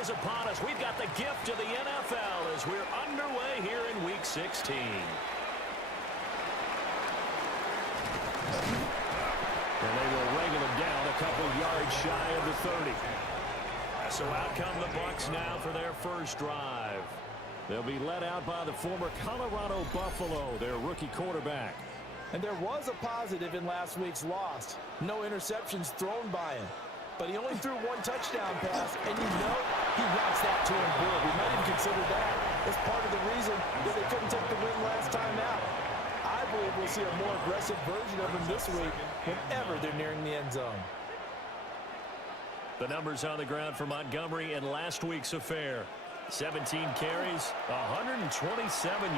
Is upon us. We've got the gift of the NFL as we're underway here in Week 16. And they will wrangle them down a couple yards shy of the 30. So out come the Bucs now for their first drive. They'll be led out by the former Colorado Buffalo, their rookie quarterback. And there was a positive in last week's loss. No interceptions thrown by him. But he only threw one touchdown pass, and you know he wants that to improve. We might even consider that as part of the reason that they couldn't take the win last time out. I believe we'll see a more aggressive version of him this week whenever they're nearing the end zone. The numbers on the ground for Montgomery in last week's affair. 17 carries, 127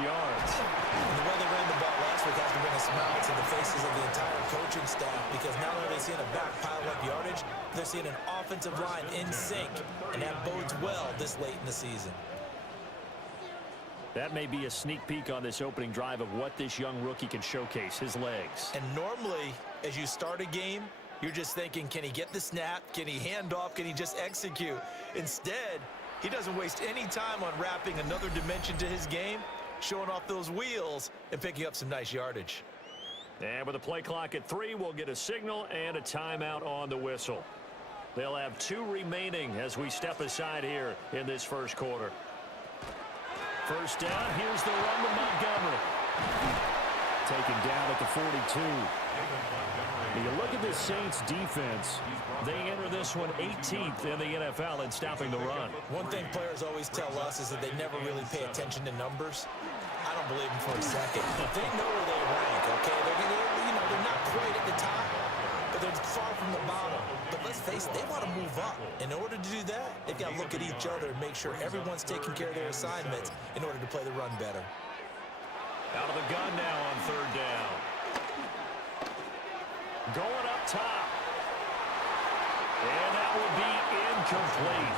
yards. And the way they ran the ball last week has to bring a smile to the faces of the entire coaching staff, because not only are they seeing a back pile up yardage, they're seeing an offensive line in sync, and that bodes well this late in the season. That may be a sneak peek on this opening drive of what this young rookie can showcase, his legs. And normally, as you start a game, you're just thinking, can he get the snap? Can he hand off? Can he just execute? Instead, he doesn't waste any time on wrapping another dimension to his game, showing off those wheels and picking up some nice yardage. And with the play clock at 3, we'll get a signal and a timeout on the whistle. They'll have 2 remaining as we step aside here in this first quarter. First down, here's the run to Montgomery. Taken down at the 42. When you look at this Saints defense, they enter this one 18th in the NFL in stopping the run. One thing players always tell us is that they never really pay attention to numbers. I don't believe them for a second. They know where they rank, okay? They're not quite at the top, but they're far from the bottom. But let's face it, they want to move up. In order to do that, they've got to look at each other and make sure everyone's taking care of their assignments in order to play the run better. Out of the gun now on third down. Going up top. And that will be incomplete.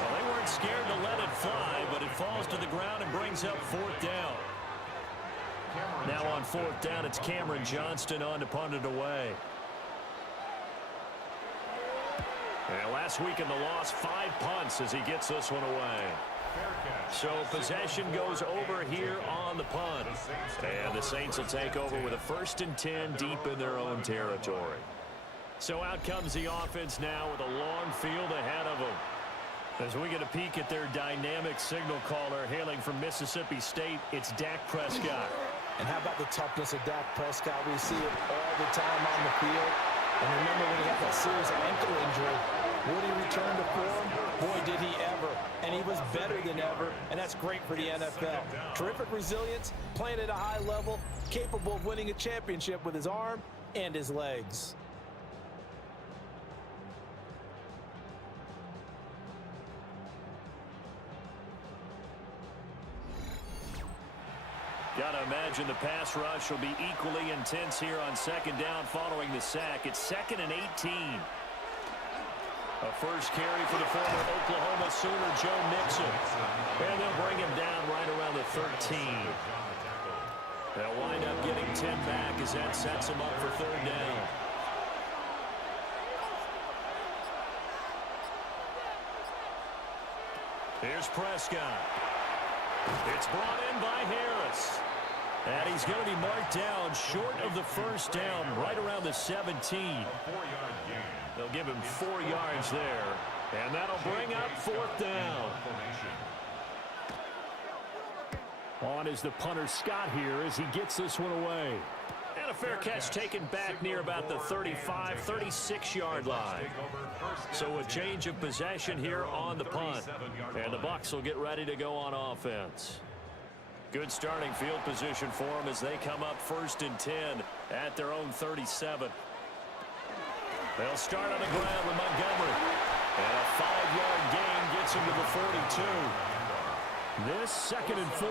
Well, they weren't scared to let it fly, but it falls to the ground and brings up fourth down. Now on fourth down, it's Cameron Johnston on to punt it away. And last week in the loss, 5 punts as he gets this one away. So possession goes over here on the punt. And the Saints will take over with a 1st and 10 deep in their own territory. So out comes the offense now with a long field ahead of them. As we get a peek at their dynamic signal caller hailing from Mississippi State, it's Dak Prescott. And how about the toughness of Dak Prescott? We see it all the time on the field. And remember when he had that serious ankle injury, would he return to form? Boy, did he ever. and he was better than ever, and that's great for the NFL. Terrific resilience, playing at a high level, capable of winning a championship with his arm and his legs. Got to imagine the pass rush will be equally intense here on second down following the sack. It's 2nd and 18. A first carry for the former Oklahoma Sooner, Joe Mixon. And they'll bring him down right around the 13. They'll wind up getting 10 back as that sets him up for third down. Here's Prescott. It's brought in by Harris. And he's going to be marked down short of the first down, right around the 17. They'll give him 4 yards there. And that'll bring up fourth down. On is the punter Scott here as he gets this one away. And a fair catch taken back near about the 35, 36-yard line. So a change of possession here on the punt. And the Bucs will get ready to go on offense. Good starting field position for them as they come up 1st and 10 at their own 37. They'll start on the ground with Montgomery. And a 5-yard gain gets him to the 42. This 2nd and 4.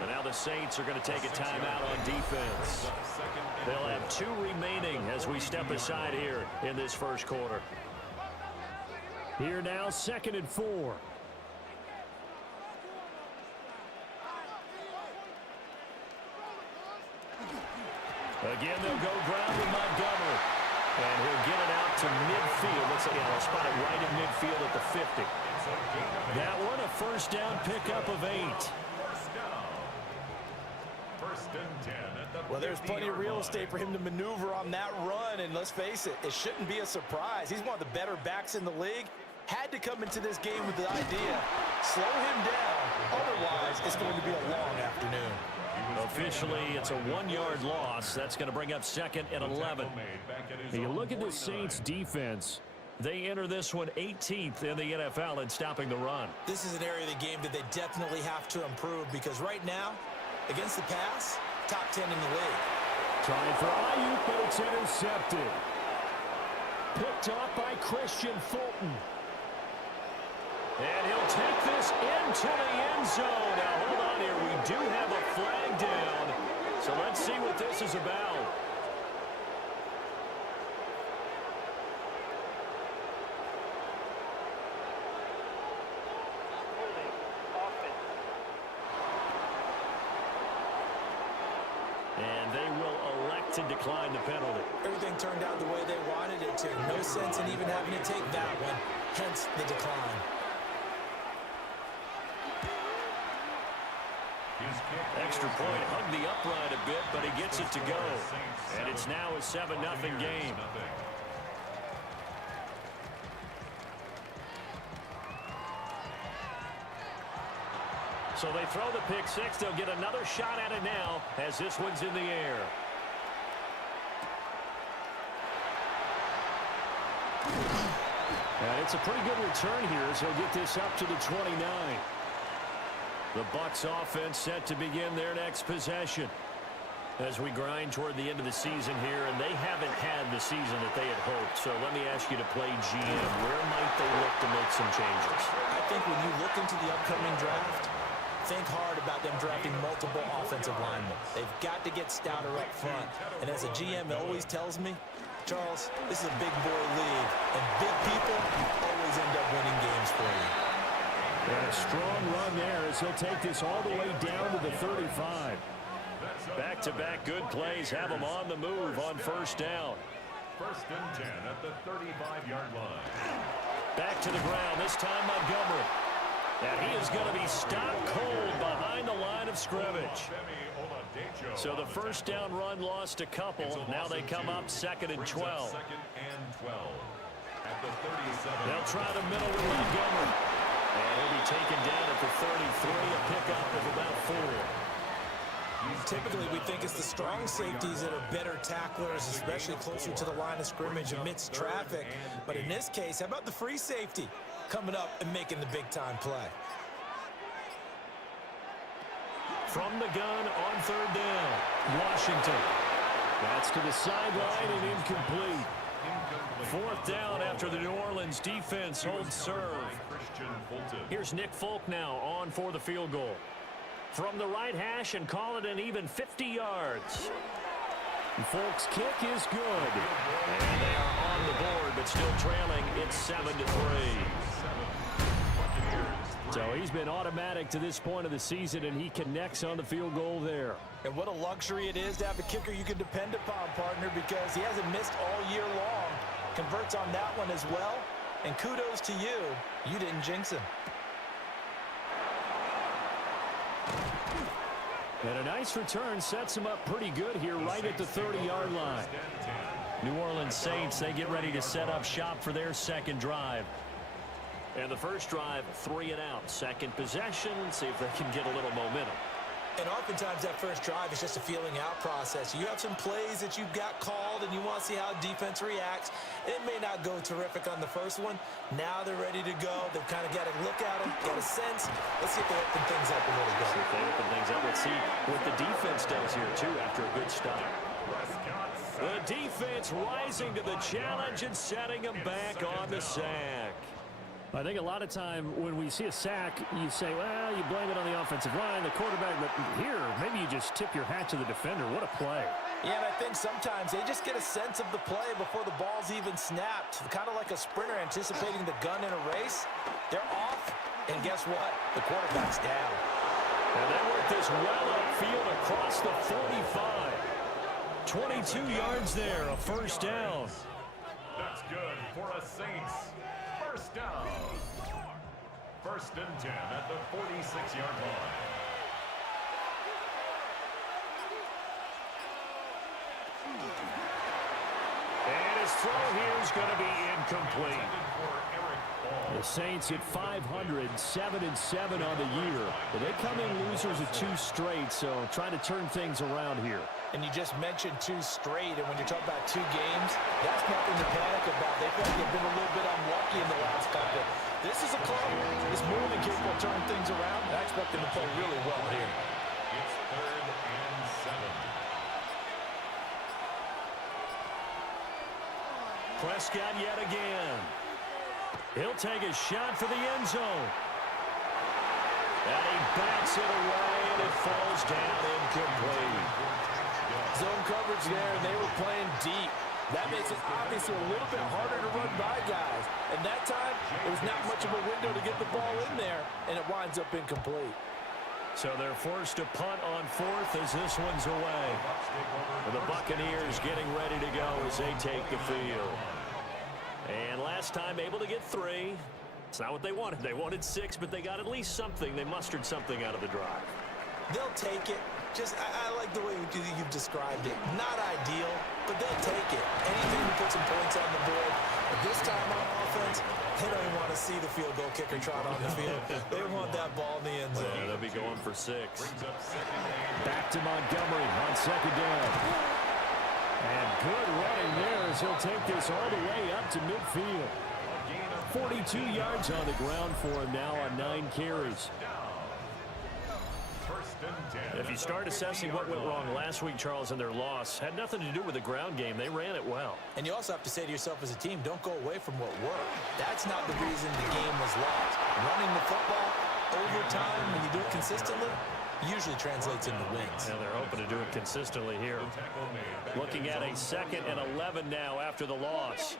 And now the Saints are going to take a timeout on defense. They'll have 2 remaining as we step aside here in this first quarter. Here now, 2nd and 4. Again, they'll go ground with Montgomery. And he'll get it out to midfield. Let's say, they'll spot it right in midfield at the 50. That one, a first down pickup of 8. Well, there's plenty of real estate for him to maneuver on that run, and let's face it, it shouldn't be a surprise. He's one of the better backs in the league. Had to come into this game with the idea, slow him down, otherwise it's going to be a long afternoon. Officially, it's a 1-yard loss. That's going to bring up 2nd and 11. And you look at the Saints defense. They enter this one 18th in the NFL in stopping the run. This is an area of the game that they definitely have to improve because right now, against the pass, top 10 in the league. Trying for Ayuk, but it's intercepted. Picked off by Christian Fulton. And he'll take this into the end zone. Now, hold on here. We do have a flag down. So let's see what this is about. And they will elect to decline the penalty. Everything turned out the way they wanted it to. No sense in even having to take that one. Hence the decline. Extra point, hugged the upright a bit, but he gets it to go. And it's now a 7-0 game. So they throw the pick six. They'll get another shot at it now as this one's in the air. And it's a pretty good return here as he'll get this up to the 29. The Bucs offense set to begin their next possession as we grind toward the end of the season here, and they haven't had the season that they had hoped. So let me ask you to play GM. Where might they look to make some changes? I think when you look into the upcoming draft, think hard about them drafting multiple offensive linemen. They've got to get stouter up front. And as a GM always tells me, Charles, this is a big boy league, and big people always end up winning games for you. And a strong run there as he'll take this all the way down to the 35. Back-to-back good plays have him on the move on first down. 1st and 10 at the 35-yard line. Back to the ground, this time Montgomery. And he is going to be stopped cold behind the line of scrimmage. So the first down run lost a couple. Now they come up 2nd and 12. They'll try the middle with Montgomery. And he'll be taken down at the 33, a pickup of about 4. Typically, we think it's the strong safeties that are better tacklers, especially closer to the line of scrimmage amidst traffic. But in this case, how about the free safety? coming up and making the big-time play. From the gun on third down, Washington. That's to the sideline and incomplete. Fourth down after the New Orleans defense holds serve. Here's Nick Folk now on for the field goal. From the right hash and call it an even 50 yards. Folk's kick is good. And they are on the board, but still trailing. It's 7-3. So he's been automatic to this point of the season, and he connects on the field goal there. And what a luxury it is to have a kicker you can depend upon, partner, because he hasn't missed all year long. Converts on that one as well. And kudos to you. You didn't jinx him. And a nice return sets him up pretty good here right at the 30-yard line. New Orleans Saints, they get ready to set up shop for their second drive. And the first drive, 3 and out. Second possession, see if they can get a little momentum. And oftentimes that first drive is just a feeling out process. You have some plays that you've got called and you want to see how defense reacts. It may not go terrific on the first one. Now they're ready to go. They've kind of got to look at them, got a sense. Let's see if they open things up a little bit. See if they open things up. Let's see what the defense does here, too, after a good start. The defense rising to the challenge and setting them back on the sack. I think a lot of time when we see a sack, you say, well, you blame it on the offensive line, the quarterback, but here, maybe you just tip your hat to the defender. What a play. Yeah, and I think sometimes they just get a sense of the play before the ball's even snapped. Kind of like a sprinter anticipating the gun in a race. They're off, and guess what? The quarterback's down. And they work this well upfield across the 45. 22 yards there, a first down. That's good for a Saints. First down. First and 10 at the 46-yard line. And his throw here is going to be incomplete. The Saints at 500, 7-7 on the year. But they come in losers of 2 straight, so trying to turn things around here. And you just mentioned 2 straight, and when you're talking about 2 games, that's nothing to panic about. They feel like they've been a little bit unlucky in the last couple. This is a club that's more than capable of turning things around, and I expect them to play really well here. It's 3rd and 7. Prescott yet again. He'll take a shot for the end zone. And he backs it away, and it falls down incomplete. Zone coverage there, and they were playing deep. That makes it obviously a little bit harder to run by guys. And that time, it was not much of a window to get the ball in there, and it winds up incomplete. So they're forced to punt on 4th as this one's away. And the Buccaneers getting ready to go as they take the field. And last time able to get 3. It's not what they wanted. They wanted 6, but they got at least something. They mustered something out of the drive. They'll take it. I like the way you've described it. Not ideal, but they'll take it. Anything to put some points on the board. But this time on offense, they don't even want to see the field goal kicker trot on the field. They want that ball in the end zone. Yeah, they'll be going for 6. Back to Montgomery on second down. And good running there as he'll take this all the way up to midfield. 42 yards on the ground for him now on 9 carries. If you start assessing what went wrong last week, Charles, in their loss, had nothing to do with the ground game. They ran it well. And you also have to say to yourself as a team, don't go away from what worked. That's not the reason the game was lost. Running the football over time, when you do it consistently, usually translates into wins. And they're hoping to do it consistently here. Looking at a 2nd and 11 now after the loss.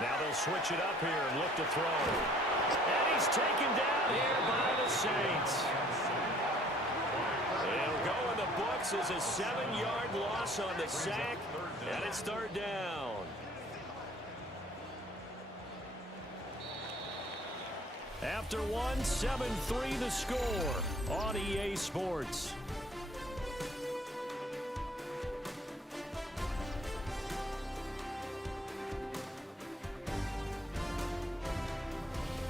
Now they'll switch it up here and look to throw. And he's taken down here by the Saints. It'll go in the books as a 7-yard loss on the sack, and it's 3rd down. After 1, 7-3 the score on EA Sports.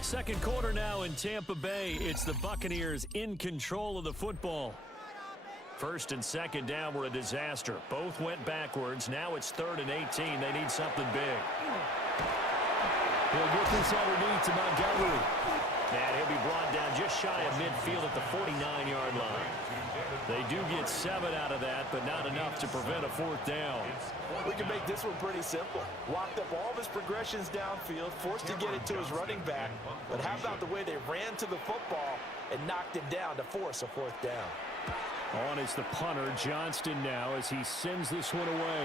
Second quarter now in Tampa Bay. It's the Buccaneers in control of the football. First and second down were a disaster. Both went backwards. Now it's 3rd and 18. They need something big. He'll get this underneath to Montgomery. And he'll be brought down just shy of midfield at the 49-yard line. They do get 7 out of that, but not enough to prevent a 4th down. We can make this one pretty simple. Locked up all of his progressions downfield, forced to get it to his running back. But how about the way they ran to the football and knocked him down to force a 4th down? On is the punter, Johnston now, as he sends this one away.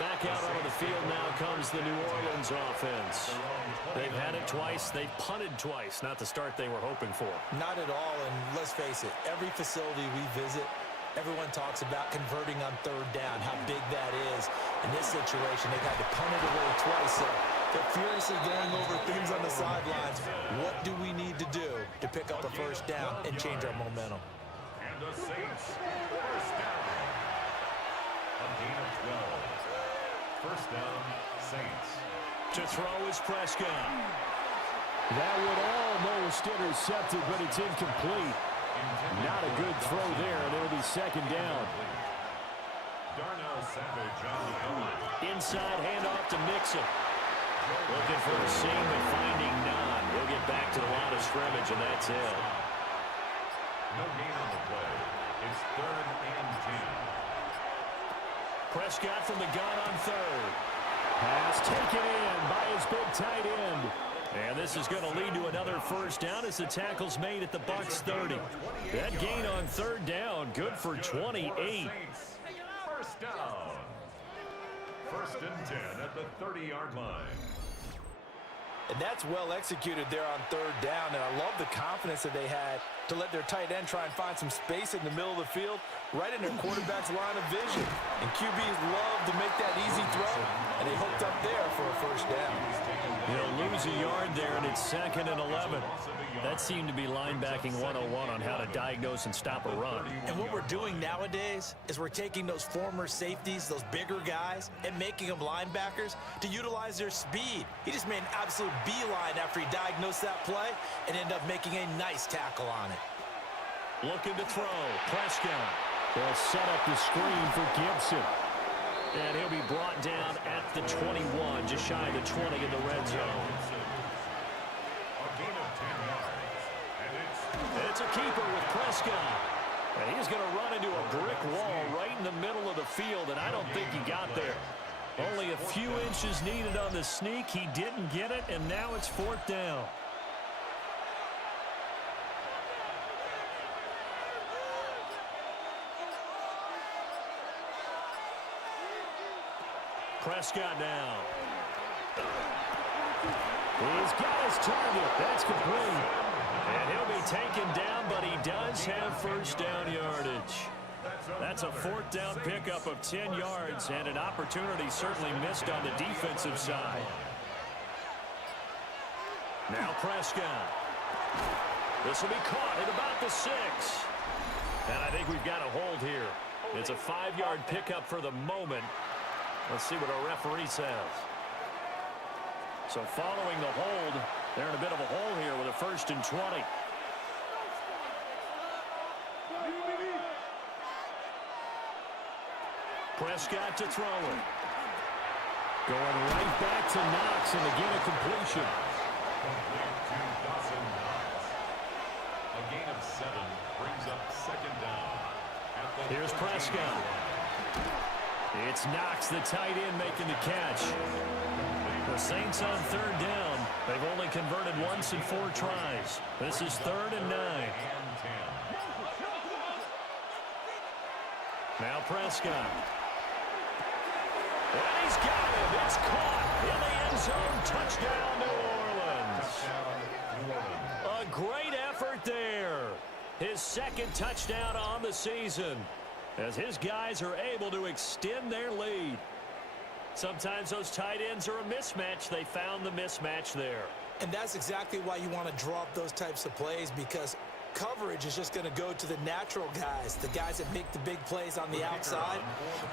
Back out onto the field now comes the New Orleans offense. They've had it twice. They've punted twice. Not the start they were hoping for. Not at all, and let's face it, every facility we visit, everyone talks about converting on 3rd down, how big that is. In this situation, they've had to punt it away twice, so they're furiously going over things on the sidelines. What do we need to do to pick up a 1st down and change our momentum? And the Saints, 1st down. A gain of 12. 1st down, Saints. To throw is Prescott. That would almost intercepted, but it's incomplete. Not a good throw there, and it'll be 2nd down. Darnell Savage on the goal. Inside handoff to Mixon. Looking for a seam, but finding none. He'll get back to the line of scrimmage, and that's it. No gain on the play. It's 3rd and 10. Prescott from the gun on 3rd. Pass taken in by his big tight end. And this is going to lead to another 1st down as the tackle's made at the Bucs 30. That gain on 3rd down, good for 28. 1st down. 1st and 10 at the 30-yard line. And that's well executed there on 3rd down, and I love the confidence that they had to let their tight end try and find some space in the middle of the field, right in their quarterback's line of vision. And QBs love to make that easy throw, and they hooked up there for a 1st down. He'll lose a yard there, and it's 2nd and 11. That seemed to be linebacking 101 on how to diagnose and stop a run. And what we're doing nowadays is we're taking those former safeties, those bigger guys, and making them linebackers to utilize their speed. He just made an absolute beeline after he diagnosed that play and ended up making a nice tackle on it. Looking to throw. Prescott. They'll set up the screen for Gibson. And he'll be brought down at the 21, just shy of the 20 in the red zone. A gain of 10 yards. And It's a keeper with Prescott. And he's going to run into a brick wall right in the middle of the field, and I don't think he got there. Only a few inches needed on the sneak. He didn't get it, and now it's 4th down. Prescott down. He's got his target. That's complete. And he'll be taken down, but he does have 1st down yardage. That's a 4th down pickup of 10 yards, and an opportunity certainly missed on the defensive side. Now Prescott. This will be caught at about the 6. And I think we've got a hold here. It's a 5-yard pickup for the moment. Let's see what our referee says. So following the hold, they're in a bit of a hole here with a 1st and 20. Prescott to throw it. Going right back to Knox, and again a completion. a gain of 7 brings up 2nd down. Here's Prescott. It's Knox, the tight end, making the catch. The Saints on 3rd down. They've only converted once in 4 tries. This is 3rd and 9. Now Prescott. And he's got him. It's caught in the end zone. Touchdown, New Orleans. A great effort there. His 2nd touchdown on the season, as his guys are able to extend their lead. Sometimes those tight ends are a mismatch. They found the mismatch there. And that's exactly why you want to draw up those types of plays, because coverage is just going to go to the natural guys, the guys that make the big plays on the outside.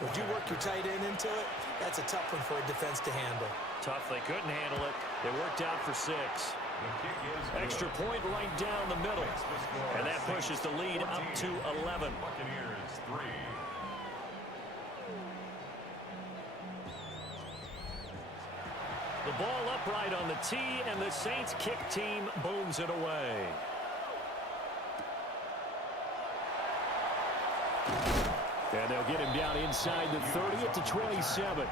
But you work your tight end into it, that's a tough one for a defense to handle. Tough. They couldn't handle it. It worked out for 6. Extra point right down the middle. And that pushes the lead up to 11. Buccaneers 3. The ball upright on the tee, and the Saints kick team booms it away. And they'll get him down inside the 30 at the 27.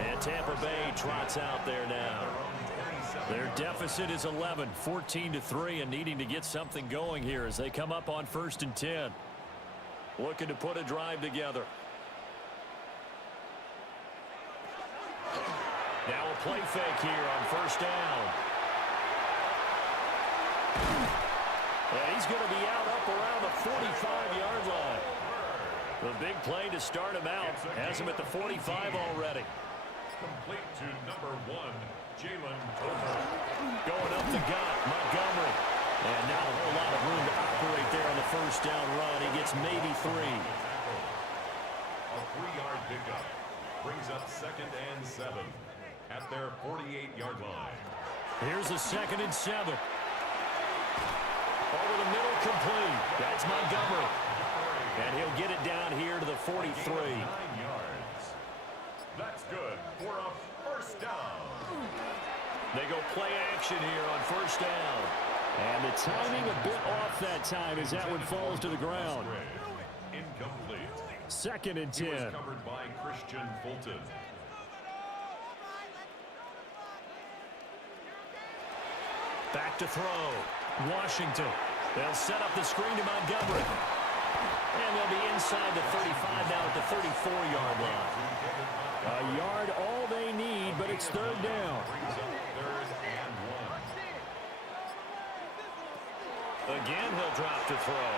And Tampa Bay trots out there now. Their deficit is 11, 14-3, and needing to get something going here as they come up on 1st and 10. Looking to put a drive together. Now a play fake here on 1st down. And he's going to be out up around the 45-yard line. The big play to start him out. Has him at the 45 already. Complete to number 1, Jalen Tolbert. Going up the gut, Montgomery. And not a whole lot of room to operate there on the 1st down run. He gets maybe 3. A 3-yard pickup brings up 2nd and 7 at their 48-yard line. Here's a 2nd and 7. Over the middle, complete. That's Montgomery. And he'll get it down here to the 43. 9 yards. That's good for a 1st down. They go play action here on 1st down. And the timing a bit off that time as that one falls to the ground. Incomplete. 2nd and He was 10. covered by Christian Fulton. Back to throw. Washington. They'll set up the screen to Montgomery. And they'll be inside the 35 now at the 34-yard line. A yard all they need, but it's 3rd down. Brings up 3rd and 1. Again, he'll drop to throw.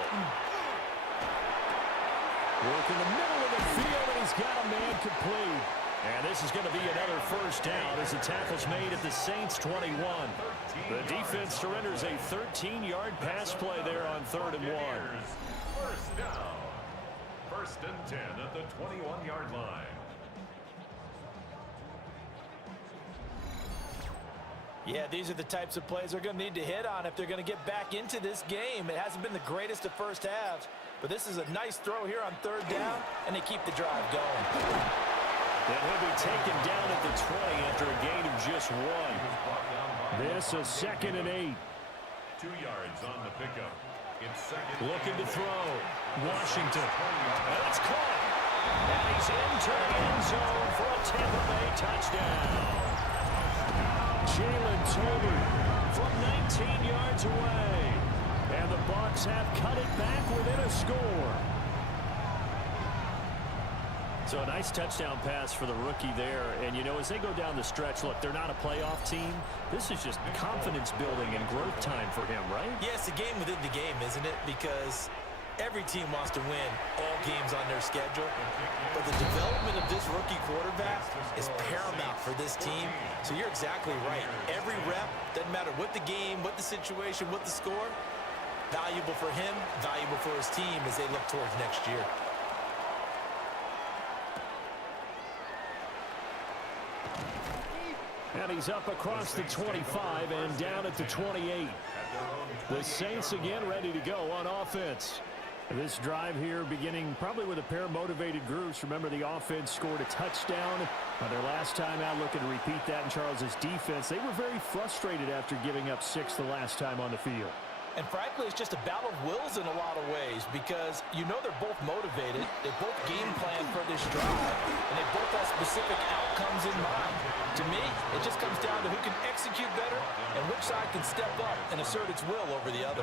Work in the middle of the field, and he's got a man complete. And this is going to be another 1st down as the tackle's made at the Saints' 21. The defense surrenders a 13-yard pass play there on 3rd and 1. 1st down. 1st and 10 at the 21-yard line. Yeah, these are the types of plays they're going to need to hit on if they're going to get back into this game. It hasn't been the greatest of first halves, but this is a nice throw here on 3rd down, and they keep the drive going. And he'll be taken down at the 20 after a gain of just 1. This a 2nd and 8. 2 yards on the pickup. It's 2nd. Looking to throw. Washington. That's caught. And he's into the end zone for a Tampa Bay touchdown. Jalen Tolbert from 19 yards away. And the Bucs have cut it back within a score. So a nice touchdown pass for the rookie there. And, you know, as they go down the stretch, look, they're not a playoff team. This is just confidence building and growth time for him, right? Yeah, it's a game within the game, isn't it? Because every team wants to win all games on their schedule. But the development of this rookie quarterback is paramount for this team. So you're exactly right. Every rep, doesn't matter what the game, what the situation, what the score, valuable for him, valuable for his team as they look towards next year. And he's up across the 25 and down at the 28. The Saints again ready to go on offense. This drive here beginning probably with a pair of motivated groups. Remember, the offense scored a touchdown on their last time out, looking to repeat that in Charles's defense. They were very frustrated after giving up 6 the last time on the field. And frankly, it's just a battle of wills in a lot of ways because you know they're both motivated. They both game plan for this drive, and they both have specific outcomes in mind. To me, it just comes down to who can execute better and which side can step up and assert its will over the other.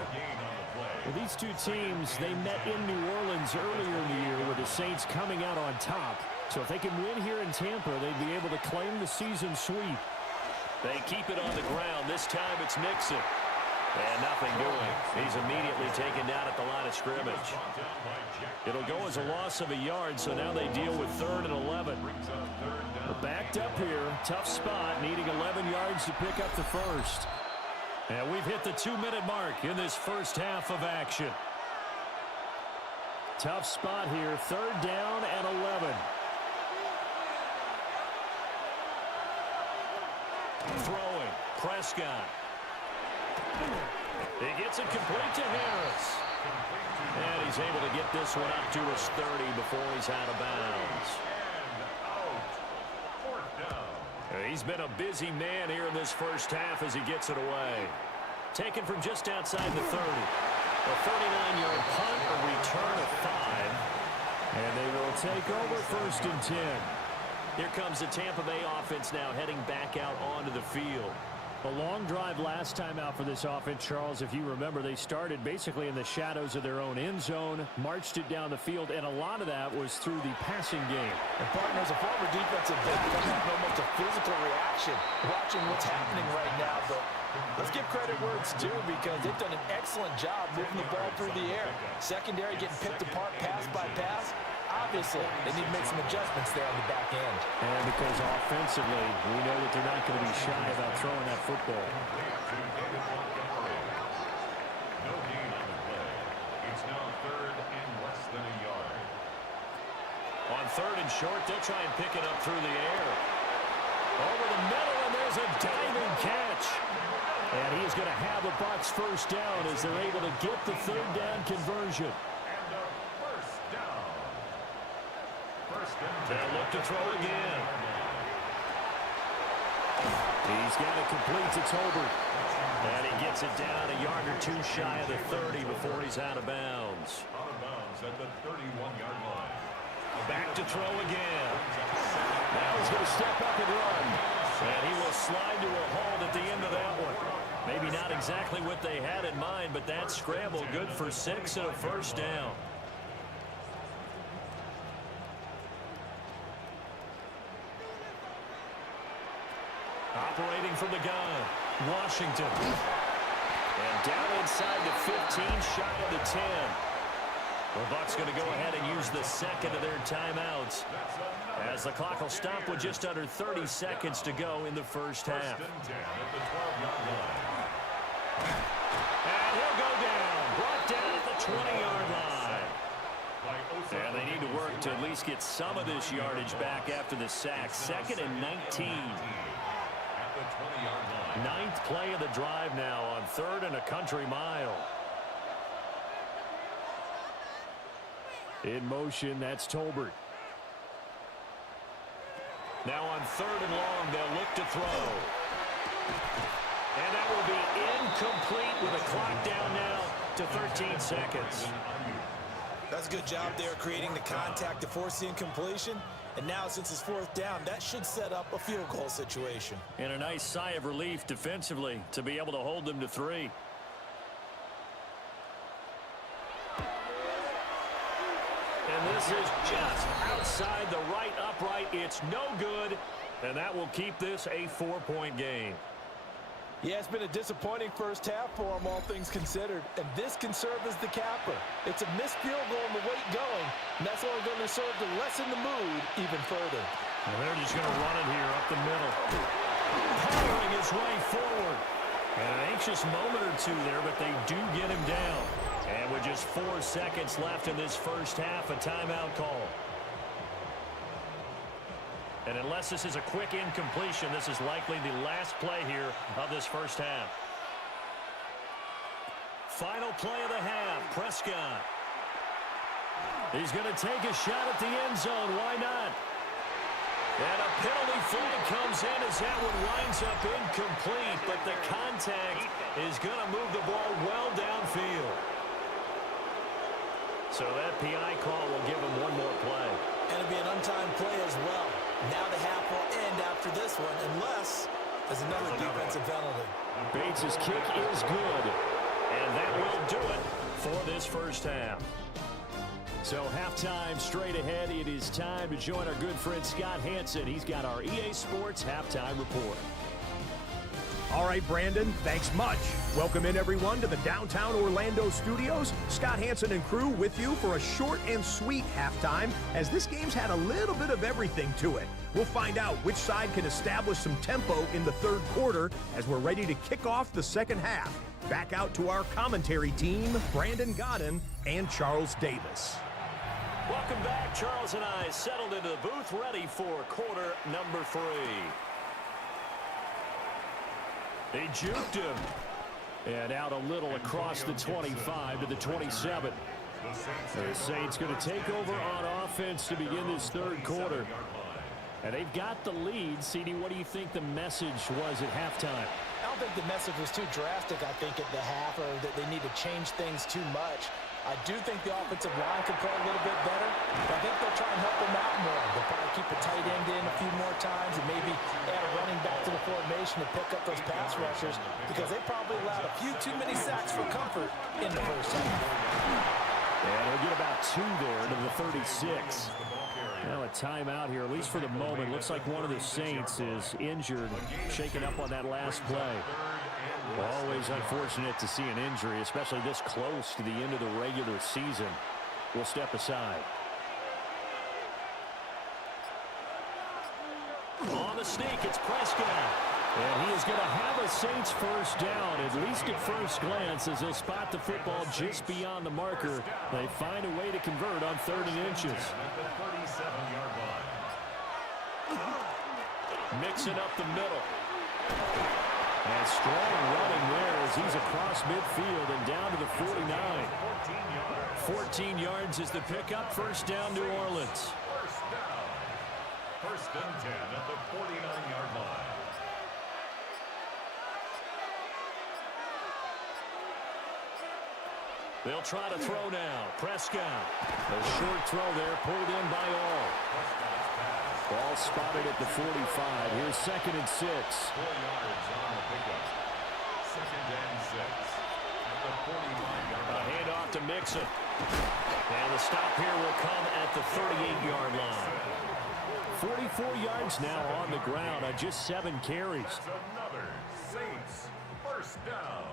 Well, these two teams, they met in New Orleans earlier in the year with the Saints coming out on top. So if they can win here in Tampa, they'd be able to claim the season sweep. They keep it on the ground. This time it's Mixon. And nothing doing. He's immediately taken down at the line of scrimmage. It'll go as a loss of a yard, so now they deal with 3rd and 11. We're backed up here. Tough spot, needing 11 yards to pick up the first. And we've hit the 2-minute mark in this first half of action. Tough spot here. 3rd down and 11. Throwing. Prescott. He gets it complete to Harris. And he's able to get this one up to his 30 before he's out of bounds. He's been a busy man here in this first half as he gets it away. Taken from just outside the 30. A 39-yard punt, a return of 5. And they will take over 1st and 10. Here comes the Tampa Bay offense now heading back out onto the field. A long drive last time out for this offense, Charles. If you remember, they started basically in the shadows of their own end zone, marched it down the field, and a lot of that was through the passing game. And partner, as a former defensive back, I have almost a physical reaction watching what's happening right now. But let's give credit where it's due because they've done an excellent job moving the ball through the air. Secondary getting picked apart pass by pass. Obviously, they need to make some adjustments there on the back end. And because offensively, we know that they're not going to be shy about throwing that football. No gain on the play. It's now 3rd and less than a yard. On 3rd and short, they'll try and pick it up through the air. Over the middle, and there's a diving catch. And he is going to have the Bucs first down as they're able to get the 3rd down conversion. They'll look to throw again. He's got it complete to Tolbert. And he gets it down a yard or 2 shy of the 30 before he's out of bounds. Out of bounds at the 31-yard line. Back to throw again. Now he's going to step up and run. And he will slide to a halt at the end of that one. Maybe not exactly what they had in mind, but that scramble good for 6 and a first down. Operating from the gun, Washington. And down inside the 15, shy of the 10. The Bucs going to go ahead and use the second of their timeouts as the clock will stop with just under 30 seconds to go in the first half. And he'll go down, brought down at the 20-yard line. And they need to work to at least get some of this yardage back after the sack. 2nd and 19. 9th play of the drive now on 3rd and a country mile. In motion, that's Tolbert. Now on 3rd and long, they'll look to throw. And that will be incomplete with a clock down now to 13 seconds. That's a good job there creating the contact to force the incompletion. And now, since it's 4th down, that should set up a field goal situation. And a nice sigh of relief defensively to be able to hold them to 3. And this is just outside the right upright. It's no good. And that will keep this a 4-point game. Yeah, it's been a disappointing first half for them, all things considered. And this can serve as the capper. It's a missed field goal and the weight going. And that's only going to serve to lessen the mood even further. Well, they're just going to run it here up the middle. Powering his way forward. And an anxious moment or two there, but they do get him down. And with just 4 seconds left in this first half, a timeout call. And unless this is a quick incompletion, this is likely the last play here of this first half. Final play of the half, Prescott. He's going to take a shot at the end zone. Why not? And a penalty flag comes in as that one winds up incomplete, but the contact is going to move the ball well downfield. So that PI call will give him one more play. And it'll be an untimed play as well. Now the half will end after this one, unless there's another defensive penalty. Bates' kick is good. And that will do it for this first half. So halftime straight ahead. It is time to join our good friend Scott Hanson. He's got our EA Sports halftime report. All right, Brandon, thanks much. Welcome in, everyone, to the downtown Orlando studios. Scott Hanson and crew with you for a short and sweet halftime, as this game's had a little bit of everything to it. We'll find out which side can establish some tempo in the third quarter as we're ready to kick off the second half. Back out to our commentary team, Brandon Godden and Charles Davis. Welcome back. Charles and I settled into the booth, ready for quarter number 3. They juked him. And out a little across the 25 to the 27. The Saints going to take over on offense to begin this third quarter. And they've got the lead. CD, what do you think the message was at halftime? I don't think the message was too drastic, I think, at the half, or that they need to change things too much. I do think the offensive line could play a little bit better. But I think they'll try and help them out more. They'll probably keep a tight end in a few more times and maybe add a running back to the formation to pick up those pass rushers, because they probably allowed a few too many sacks for comfort in the first half. And they'll get about 2 there to the 36. Now a timeout here, at least for the moment. Looks like one of the Saints is injured, shaken up on that last play. Always unfortunate to see an injury, especially this close to the end of the regular season. We'll step aside. On the sneak, it's Prescott. And he is going to have a Saints first down, at least at first glance, as they'll spot the football just beyond the marker. They find a way to convert on 3rd and inches. Mixing up the middle. And strong running there as he's across midfield and down to the 49. 14 yards is the pickup. First down, New Orleans. First and 10 at the 49-yard line. They'll try to throw now. Prescott. A short throw there, pulled in by all. Ball spotted at the 45. Here's 2nd and 6. 4 yards on the pickup. 2nd and 6 at the 45-yard line. A handoff to Mixon. And the stop here will come at the 38-yard line. 44 yards now on the ground on just 7 carries. That's another Saints first down.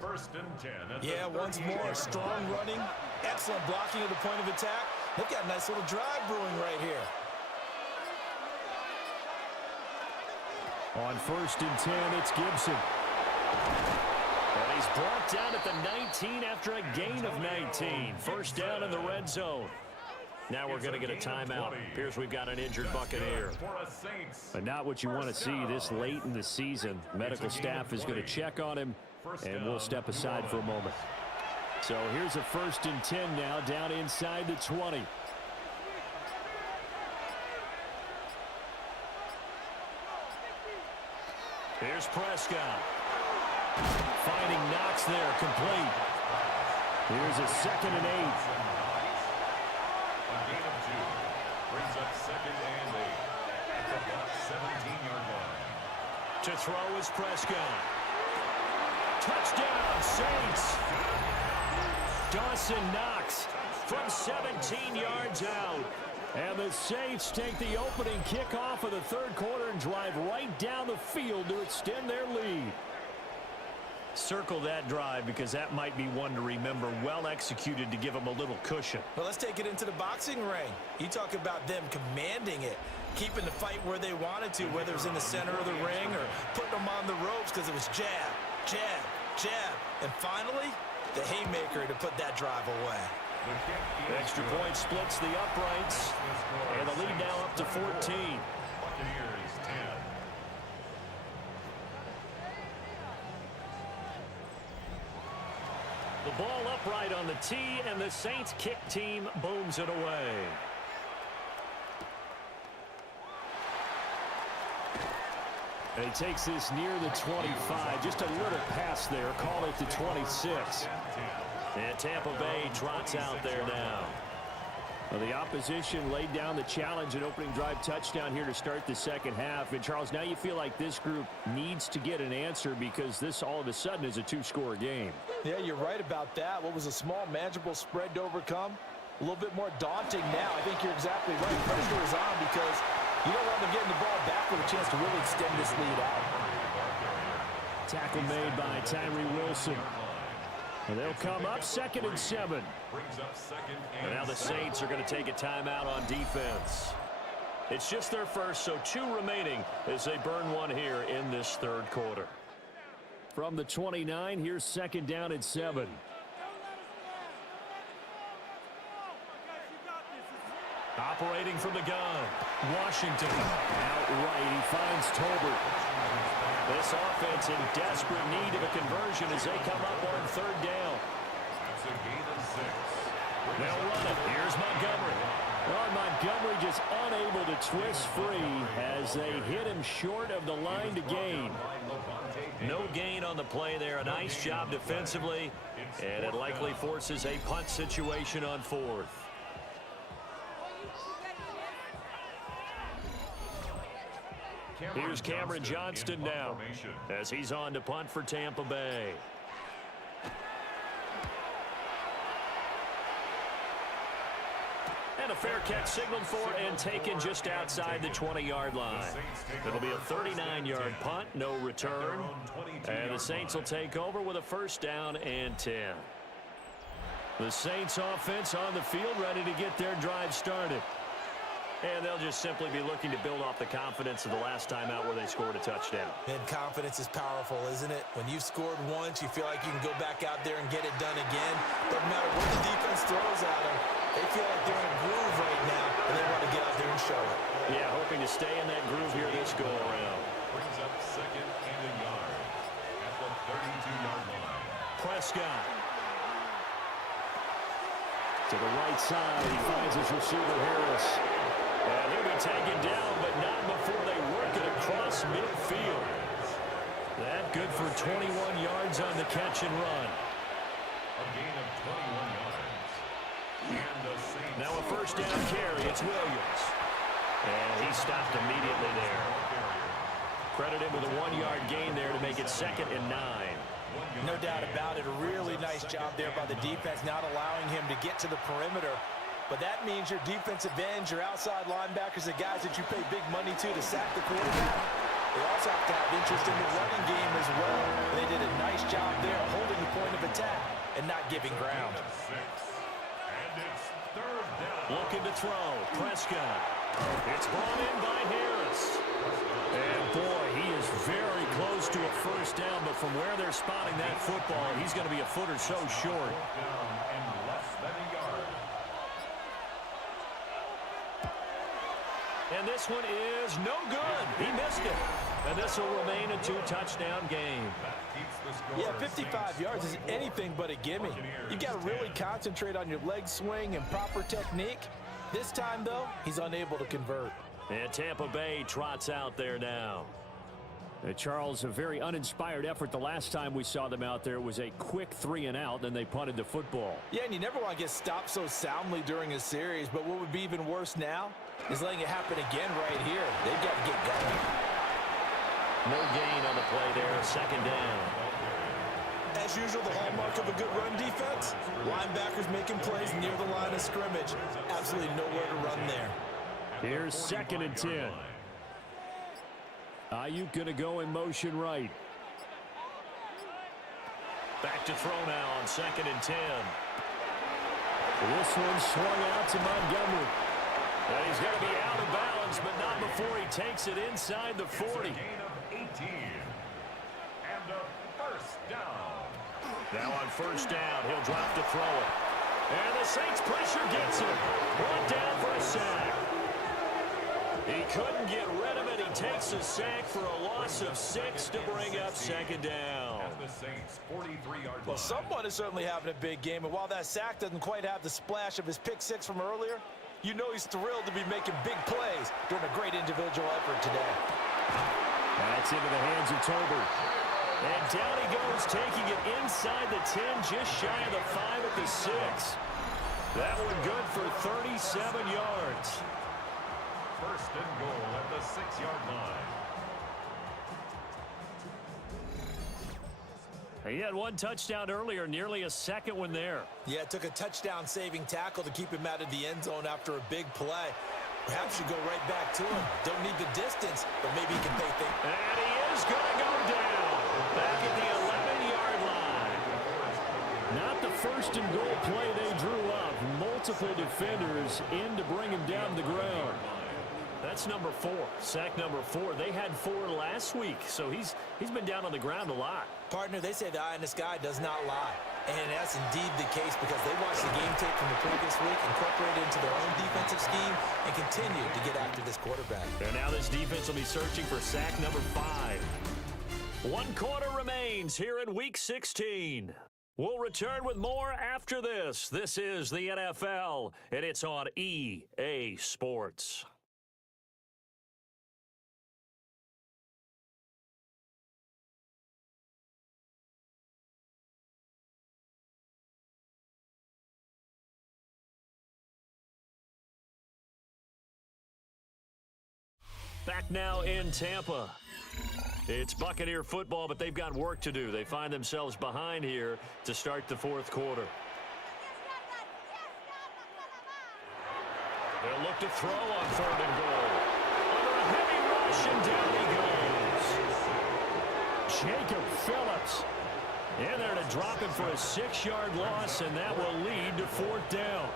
First and 10. Yeah, once more, strong running, excellent blocking at the point of attack. They've got a nice little drive brewing right here. On 1st and 10, it's Gibson. And he's brought down at the 19 after a gain of 19. First down in the red zone. Now we're going to get a timeout. Appears we've got an injured Buccaneer. But not what you want to see this late in the season. Medical staff is going to check on him, and we'll step aside for a moment. So here's a 1st and 10 now, down inside the 20. Here's Prescott. Finding Knox there, complete. Here's a 2nd and 8. A gain of 2 brings up 2nd and 8 at the 17-yard line. To throw is Prescott. Touchdown, Saints. Dawson Knox from 17 yards out. And the Saints take the opening kickoff of the third quarter and drive right down the field to extend their lead. Circle that drive, because that might be one to remember. Well executed to give them a little cushion. Well, let's take it into the boxing ring. You talk about them commanding it, keeping the fight where they wanted to, whether it was in the center of the ring or putting them on the ropes, because it was jab, jab, jab. And finally, the haymaker to put that drive away. Extra point splits the uprights, and the lead now up to 14. Buccaneers 10. The ball upright on the tee, and the Saints kick team booms it away. And he takes this near the 25. Just a little pass there. Call it the 26. And Tampa Bay trots out there now. Well, the opposition laid down the challenge, an opening drive touchdown here to start the second half. And, Charles, now you feel like this group needs to get an answer, because this all of a sudden is a 2-score game. Yeah, you're right about that. What was a small, manageable spread to overcome? A little bit more daunting now. I think you're exactly right. Pressure is on, because you don't want them getting the ball back with a chance to really extend this lead out. Tackle made by Tyree Wilson. And they'll come up 2nd and 7. And now the Saints are going to take a timeout on defense. It's just their first, so 2 remaining as they burn one here in this third quarter. From the 29, here's 2nd down and 7. Operating from the gun. Washington. Outright, he finds Tolbert. This offense in desperate need of a conversion as they come up on third down. That's a gain of 6. They'll run it. Here's Montgomery. Well, Montgomery just unable to twist free as they hit him short of the line to gain. No gain on the play there. A nice job defensively, and it likely forces a punt situation on fourth. Here's Cameron Johnston now as he's on to punt for Tampa Bay. And a fair catch signaled for and taken just outside the 20-yard line. It'll be a 39-yard punt, no return. And the Saints will take over with a first down and 10. The Saints offense on the field ready to get their drive started. And they'll just simply be looking to build off the confidence of the last time out where they scored a touchdown. And confidence is powerful, isn't it? When you've scored once, you feel like you can go back out there and get it done again. Doesn't matter what the defense throws at them. They feel like they're in a groove right now, and they want to get out there and show it. Yeah, hoping to stay in that groove here this go-around. Brings up second and a yard at the 32-yard line. Prescott. To the right side, he finds his receiver, Harris. And he'll be taken down, but not before they work it across midfield. That good for 21 yards on the catch and run. A gain of 21 yards. And the Saints. Now a first down carry. It's Williams. And he stopped immediately there. Credit him with a 1-yard gain there to make it 2nd and 9. No doubt about it. A really nice job there by the defense, not allowing him to get to the perimeter. But that means your defensive ends, your outside linebackers, the guys that you pay big money to sack the quarterback. They also have to have interest in the running game as well. They did a nice job there holding the point of attack and not giving ground. And it's third down. Looking to throw. Prescott. It's brought in by Harris. And boy, he is very close to a first down, but from where they're spotting that football, he's going to be a foot or so short. Down in less than a yard. And this one is no good. He missed it. And this will remain a 2-touchdown game. Yeah, 55 yards is anything but a gimme. You've got to really concentrate on your leg swing and proper technique. This time, though, he's unable to convert. And Tampa Bay trots out there now. Charles, a very uninspired effort. The last time we saw them out there was a quick 3-and-out, then they punted the football. Yeah, and you never want to get stopped so soundly during a series, but what would be even worse now is letting it happen again right here. They've got to get going. No gain on the play there, 2nd down. As usual, the hallmark of a good run defense, linebackers making plays near the line of scrimmage. Absolutely nowhere to run there. Here's 2nd and 10. Ayuk going to go in motion right. Back to throw now on 2nd and 10. This one swung out to Montgomery. And he's going to be out of bounds, but not before he takes it inside the 40. Gain of 18. And a first down. Now on first down, he'll drop to throw it. And the Saints pressure gets him. Brought down for a sack. He couldn't get rid of it. He takes a sack for a loss of 6 to bring up 2nd down. The Saints 43-yard Well, line. someone is certainly having a big game, and while that sack doesn't quite have the splash of his pick 6 from earlier, you know he's thrilled to be making big plays during a great individual effort today. That's into the hands of Tolbert. And down he goes, taking it inside the 10, just shy of the 5 at the 6. That one good for 37 yards. First and goal at the 6-yard line. He had one touchdown earlier, nearly a second one there. Yeah, it took a touchdown-saving tackle to keep him out of the end zone after a big play. Perhaps you go right back to him. Don't need the distance, but maybe he can pay things. And he is going to go down. Back at the 11-yard line. Not the first and goal play they drew up. Multiple defenders in to bring him down to the ground. That's number 4, sack number 4. They had 4 last week, so he's been down on the ground a lot. Partner, they say the eye in the sky does not lie. And that's indeed the case because they watched the game tape from the previous week, incorporated it into their own defensive scheme, and continued to get after this quarterback. And now this defense will be searching for sack number 5. 1 quarter remains here in Week 16. We'll return with more after this. This is the NFL, and it's on EA Sports. Back now in Tampa. It's Buccaneer football, but they've got work to do. They find themselves behind here to start the 4th quarter. They'll look to throw on 3rd and goal. Under a heavy rush, and down he goes. Jacob Phillips in there to drop him for a 6-yard loss, and that will lead to 4th down.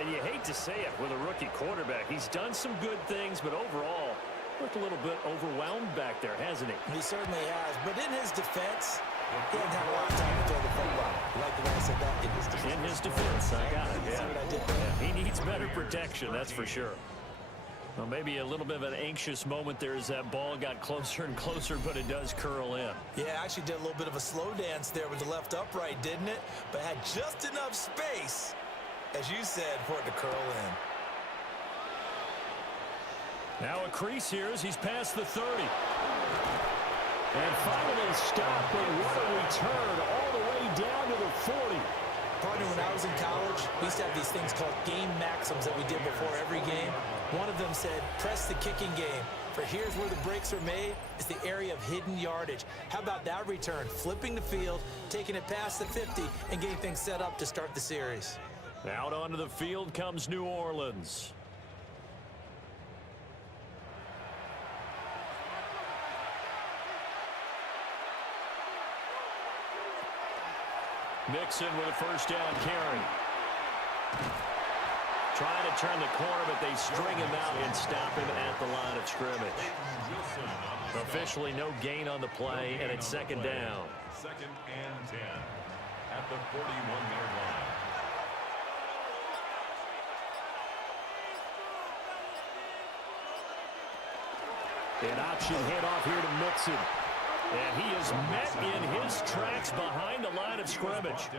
And you hate to say it with a rookie quarterback. He's done some good things, but overall, looked a little bit overwhelmed back there, hasn't he? He certainly has. But in his defense, he hasn't had a lot of time to throw the football. You like the way I said that? In his defense. In his defense, I got it. See what I did there? Yeah, he needs better protection, that's for sure. Well, maybe a little bit of an anxious moment there as that ball got closer and closer, but it does curl in. Yeah, actually did a little bit of a slow dance there with the left upright, didn't it? But had just enough space, as you said, for it to curl in. Now a crease here as he's past the 30. And finally stopped, but what a return all the way down to the 40. Partner, when I was in college, we used to have these things called game maxims that we did before every game. One of them said, press the kicking game. For here's where the breaks are made. It's the area of hidden yardage. How about that return? Flipping the field, taking it past the 50, and getting things set up to start the series. Out onto the field comes New Orleans. Mixon with a 1st down carry. Trying to turn the corner, but they string him out and stop him at the line of scrimmage. Officially no gain on the play, and it's 2nd down. 2nd and 10 at the 41-yard line. An option handoff here to Mixon. And he is met in his tracks behind the line of scrimmage.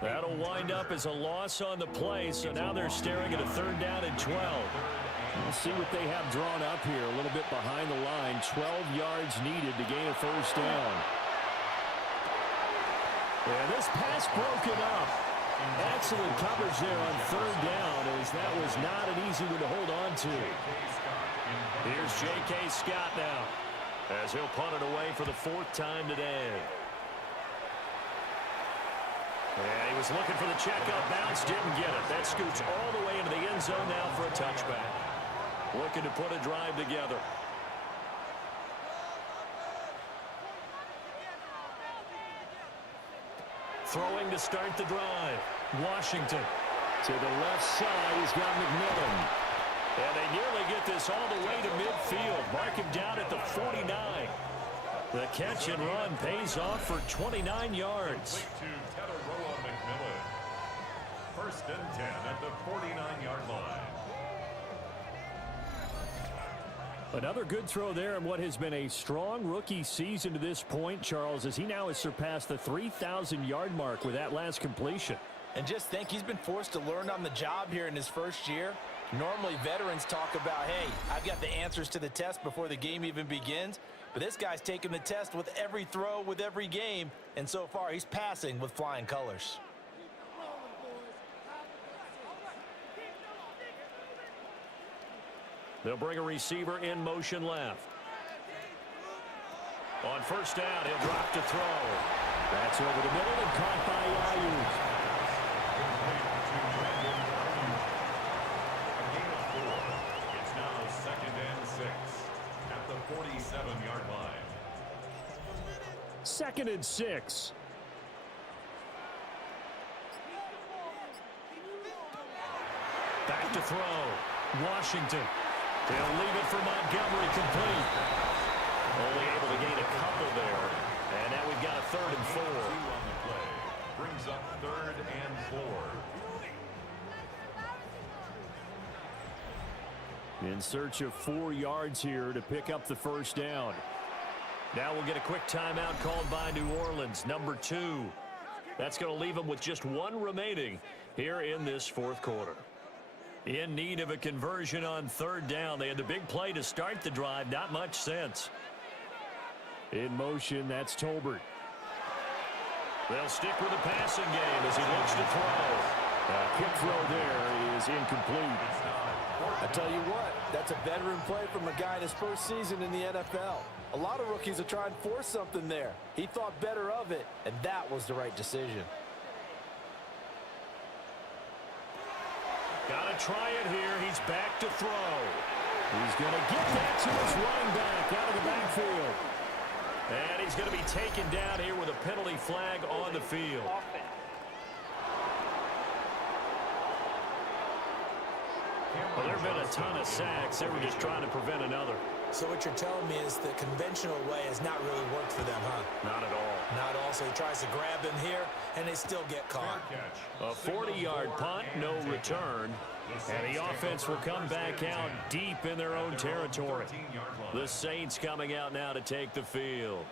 That'll wind up as a loss on the play, so now they're staring at a 3rd down and 12. We'll see what they have drawn up here. A little bit behind the line. 12 yards needed to gain a 1st down. And this pass broken up. Excellent coverage there on 3rd down, as that was not an easy one to hold on to. Here's J.K. Scott now, as he'll punt it away for the 4th time today. And he was looking for the checkout bounce, didn't get it. That scoots all the way into the end zone now for a touchback. Looking to put a drive together. Throwing to start the drive. Washington. To the left side, he's got McMillan. And they nearly get this all the way to midfield. Mark him down at the 49. The catch and run pays off for 29 yards. To McMillan. 1st and 10 at the 49-yard line. Another good throw there in what has been a strong rookie season to this point, Charles, as he now has surpassed the 3,000-yard mark with that last completion. And just think, he's been forced to learn on the job here in his 1st year. Normally, veterans talk about, hey, I've got the answers to the test before the game even begins. But this guy's taking the test with every throw, with every game. And so far, he's passing with flying colors. They'll bring a receiver in motion left. On 1st down, he'll drop to throw. That's over the middle and caught by Ayuk. It's now 2nd and 6 at the 47-yard line. 2nd and 6. Back to throw. Washington. They'll leave it for Montgomery complete. Only able to gain a couple there. And now we've got a 3rd and 4. Brings up 3rd and 4. In search of 4 yards here to pick up the first down. Now we'll get a quick timeout called by New Orleans, number 2. That's going to leave them with just 1 remaining here in this 4th quarter. In need of a conversion on 3rd down. They had the big play to start the drive. Not much sense. In motion, that's Tolbert. They'll stick with the passing game as he looks to throw. Quick throw there is incomplete. I tell you what, that's a veteran play from a guy in his first season in the NFL. A lot of rookies are trying to force something there. He thought better of it, and that was the right decision. Got to try it here. He's back to throw. He's going to get that to his running back out of the backfield. And he's going to be taken down here with a penalty flag on the field. Well, there have been a ton of sacks. They were just trying to prevent another. So what you're telling me is the conventional way has not really worked for them, huh? Not at all. Not all. So he tries to grab him here, and they still get caught. A 40-yard punt, no return. And the offense will come back out deep in their own territory. The Saints coming out now to take the field.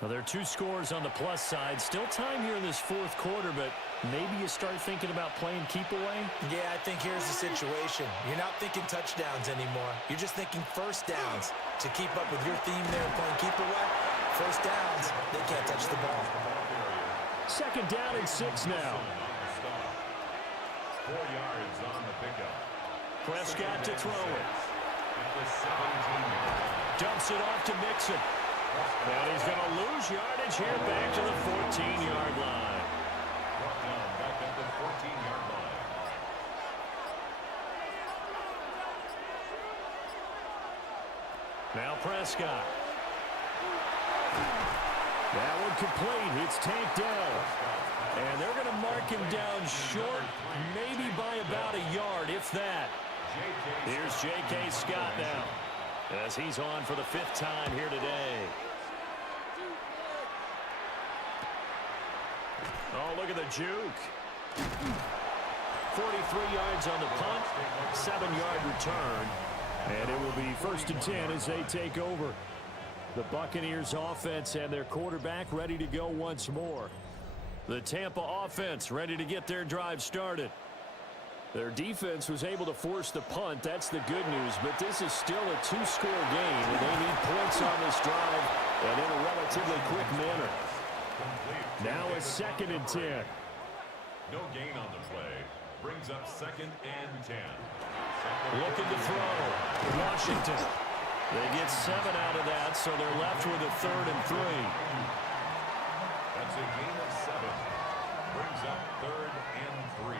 Well, there are 2 scores on the plus side. Still time here in this 4th quarter, but maybe you start thinking about playing keep away? Yeah, I think here's the situation. You're not thinking touchdowns anymore. You're just thinking first downs. To keep up with your theme there playing keep away, first downs, they can't touch the ball. 2nd down and 6 now. 4 yards on the pickup. Prescott to throw it. Dumps it off to Mixon. And he's going to lose yardage here back to the 14-yard line. Brought down back at the 14-yard line. Now Prescott. That one complete. It's tanked down. And they're going to mark him down short, maybe by about a yard, if that. Here's J.K. Scott now, as he's on for the 5th time here today. Oh, look at the juke. 43 yards on the punt, 7-yard return. And it will be 1st and 10 as they take over. The Buccaneers offense and their quarterback ready to go once more. The Tampa offense ready to get their drive started. Their defense was able to force the punt. That's the good news. But this is still a 2-score game, and they need points on this drive and in a relatively quick manner. Now a 2nd and 10. No gain on the play. Brings up 2nd and 10. Looking to throw. Washington. They get 7 out of that, so they're left with a 3rd and 3. That's a gain of 7. Brings up 3rd and 3.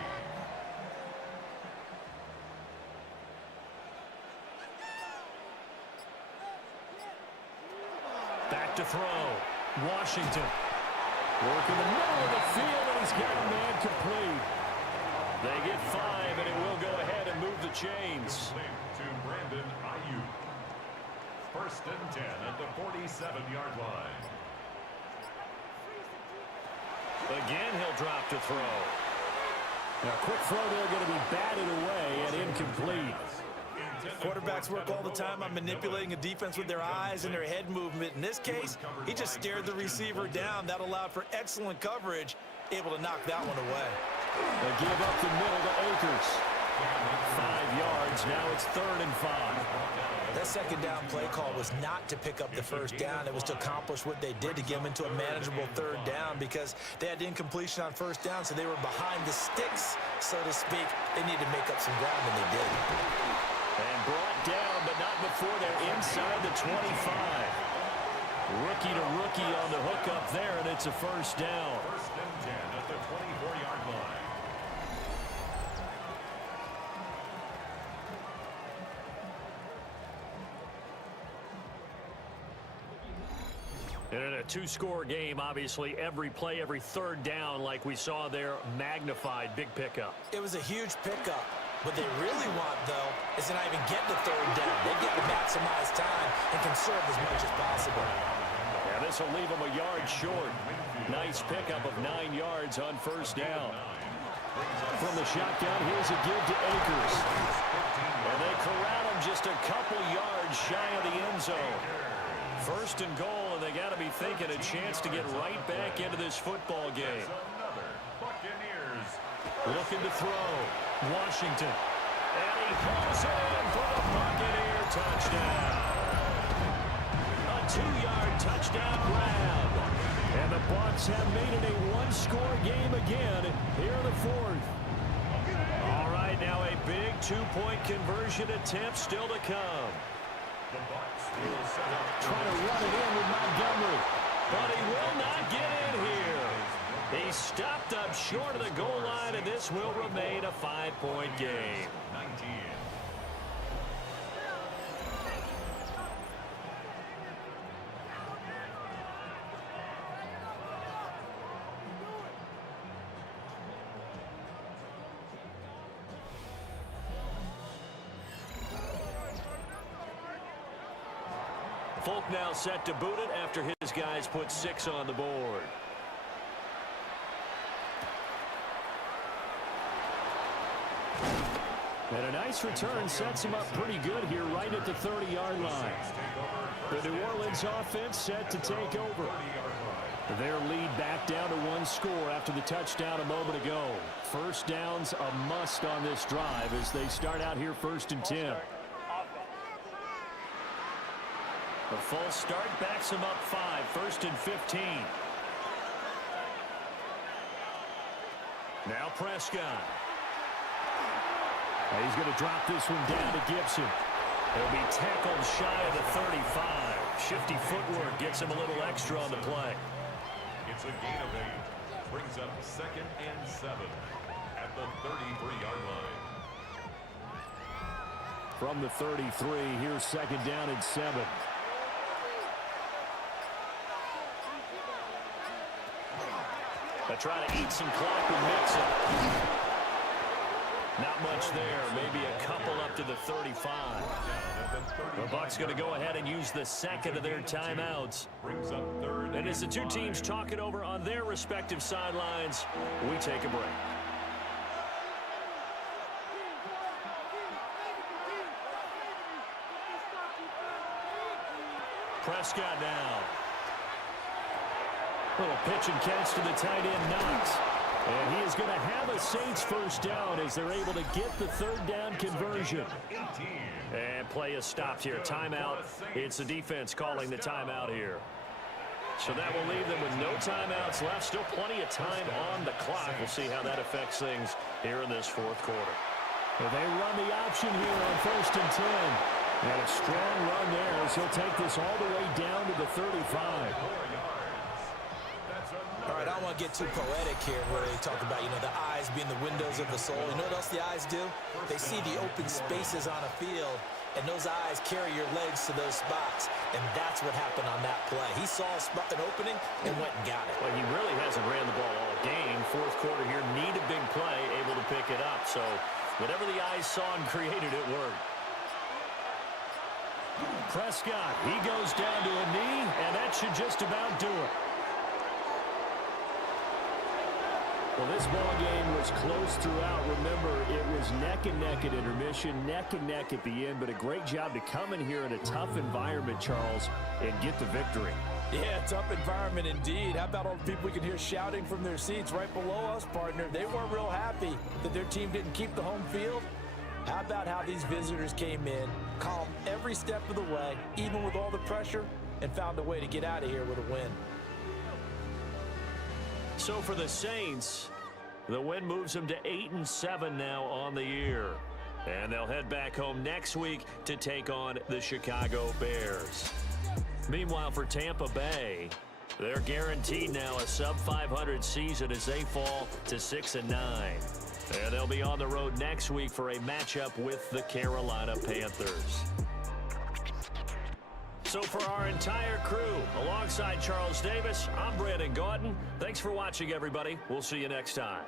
Back to throw. Washington. Work in the middle of the field, and he's got a man complete. They get 5, and it will go ahead and move the chains. To Brandon Ayuk. 1st and 10 at the 47-yard line. Again, he'll drop to throw. Now, quick throw there going to be batted away and incomplete. Quarterbacks work all the time on manipulating a defense with their eyes and their head movement. In this case, he just stared the receiver down. That allowed for excellent coverage, able to knock that one away. They give up the middle to Akers. 5 yards. Now it's 3rd and 5. That 2nd down play call was not to pick up the first down. It was to accomplish what they did to get them into a manageable 3rd down because they had incompletion on 1st down, so they were behind the sticks, so to speak. They needed to make up some ground, and they did. And brought down, but not before they're inside the 25. Rookie to rookie on the hook up there, and it's a 1st down. 1st and 10 at the 24-yard line. And in a 2-score game, obviously, every play, every 3rd down, like we saw there, magnified. Big pickup. It was a huge pickup. What they really want, though, is to not even get to 3rd down. They've got to maximize time and conserve as much as possible. Yeah, And this will leave him a yard short. Nice pickup of 9 yards on first down. From the shotgun, here's a give to Akers. And they corral him just a couple yards shy of the end zone. First and goal, and they got to be thinking a chance to get right back into this football game. Buccaneers. Looking to throw. Washington. And he pulls it in for the Buccaneer touchdown. A 2-yard touchdown grab. And the Bucs have made it a one-score game again here in the fourth. All right, now a big 2-point conversion attempt still to come. The Bucs will set up. Trying to run it in with Montgomery. But he will not get in here. He stopped up short of the goal line, and this will remain a 5-point game. 19. Folk now set to boot it after his guys put 6 on the board. And a nice return sets him up pretty good here right at the 30-yard line. The New Orleans offense set to take over. Their lead back down to 1 score after the touchdown a moment ago. First down's a must on this drive as they start out here 1st and 10. A false start backs him up 5, 1st and 15. Now Prescott. He's going to drop this one down to Gibson. He'll be tackled shy of the 35. Shifty footwork gets him a little extra on the play. It's a gain of 8. Brings up 2nd and 7 at the 33-yard line. From the 33, here's 2nd down and 7. They try to eat some clock with Mixon. Not much there. Maybe a couple up to the 35. The Bucs going to go ahead and use the second of their timeouts. Brings up 3rd. And as the two teams talk it over on their respective sidelines, we take a break. Prescott now. Little pitch and catch to the tight end, Knox. And he is going to have a Saints first down as they're able to get the 3rd down conversion. And play is stopped here. Timeout. It's the defense calling the timeout here. So that will leave them with no timeouts left. Still plenty of time on the clock. We'll see how that affects things here in this 4th quarter. Well, they run the option here on 1st and 10. And a strong run there as he'll take this all the way down to the 35. All right, I don't want to get too poetic here where they talk about, the eyes being the windows of the soul. You know what else the eyes do? They see the open spaces on a field, and those eyes carry your legs to those spots. And that's what happened on that play. He saw an opening and went and got it. Well, he really hasn't ran the ball all game. 4th quarter here, need a big play, able to pick it up. So whatever the eyes saw and created, it worked. Prescott, he goes down to a knee, and that should just about do it. Well, this ball game was close throughout. Remember, it was neck and neck at intermission, neck and neck at the end, but a great job to come in here in a tough environment, Charles, and get the victory. Yeah, tough environment indeed. How about all the people we can hear shouting from their seats right below us, partner? They weren't real happy that their team didn't keep the home field. How about how these visitors came in, calm every step of the way, even with all the pressure, and found a way to get out of here with a win. So for the Saints, the win moves them to 8-7 now on the year. And they'll head back home next week to take on the Chicago Bears. Meanwhile, for Tampa Bay, they're guaranteed now a sub-500 season as they fall to 6-9. And they'll be on the road next week for a matchup with the Carolina Panthers. So for our entire crew, alongside Charles Davis, I'm Brandon Gaudin. Thanks for watching, everybody. We'll see you next time.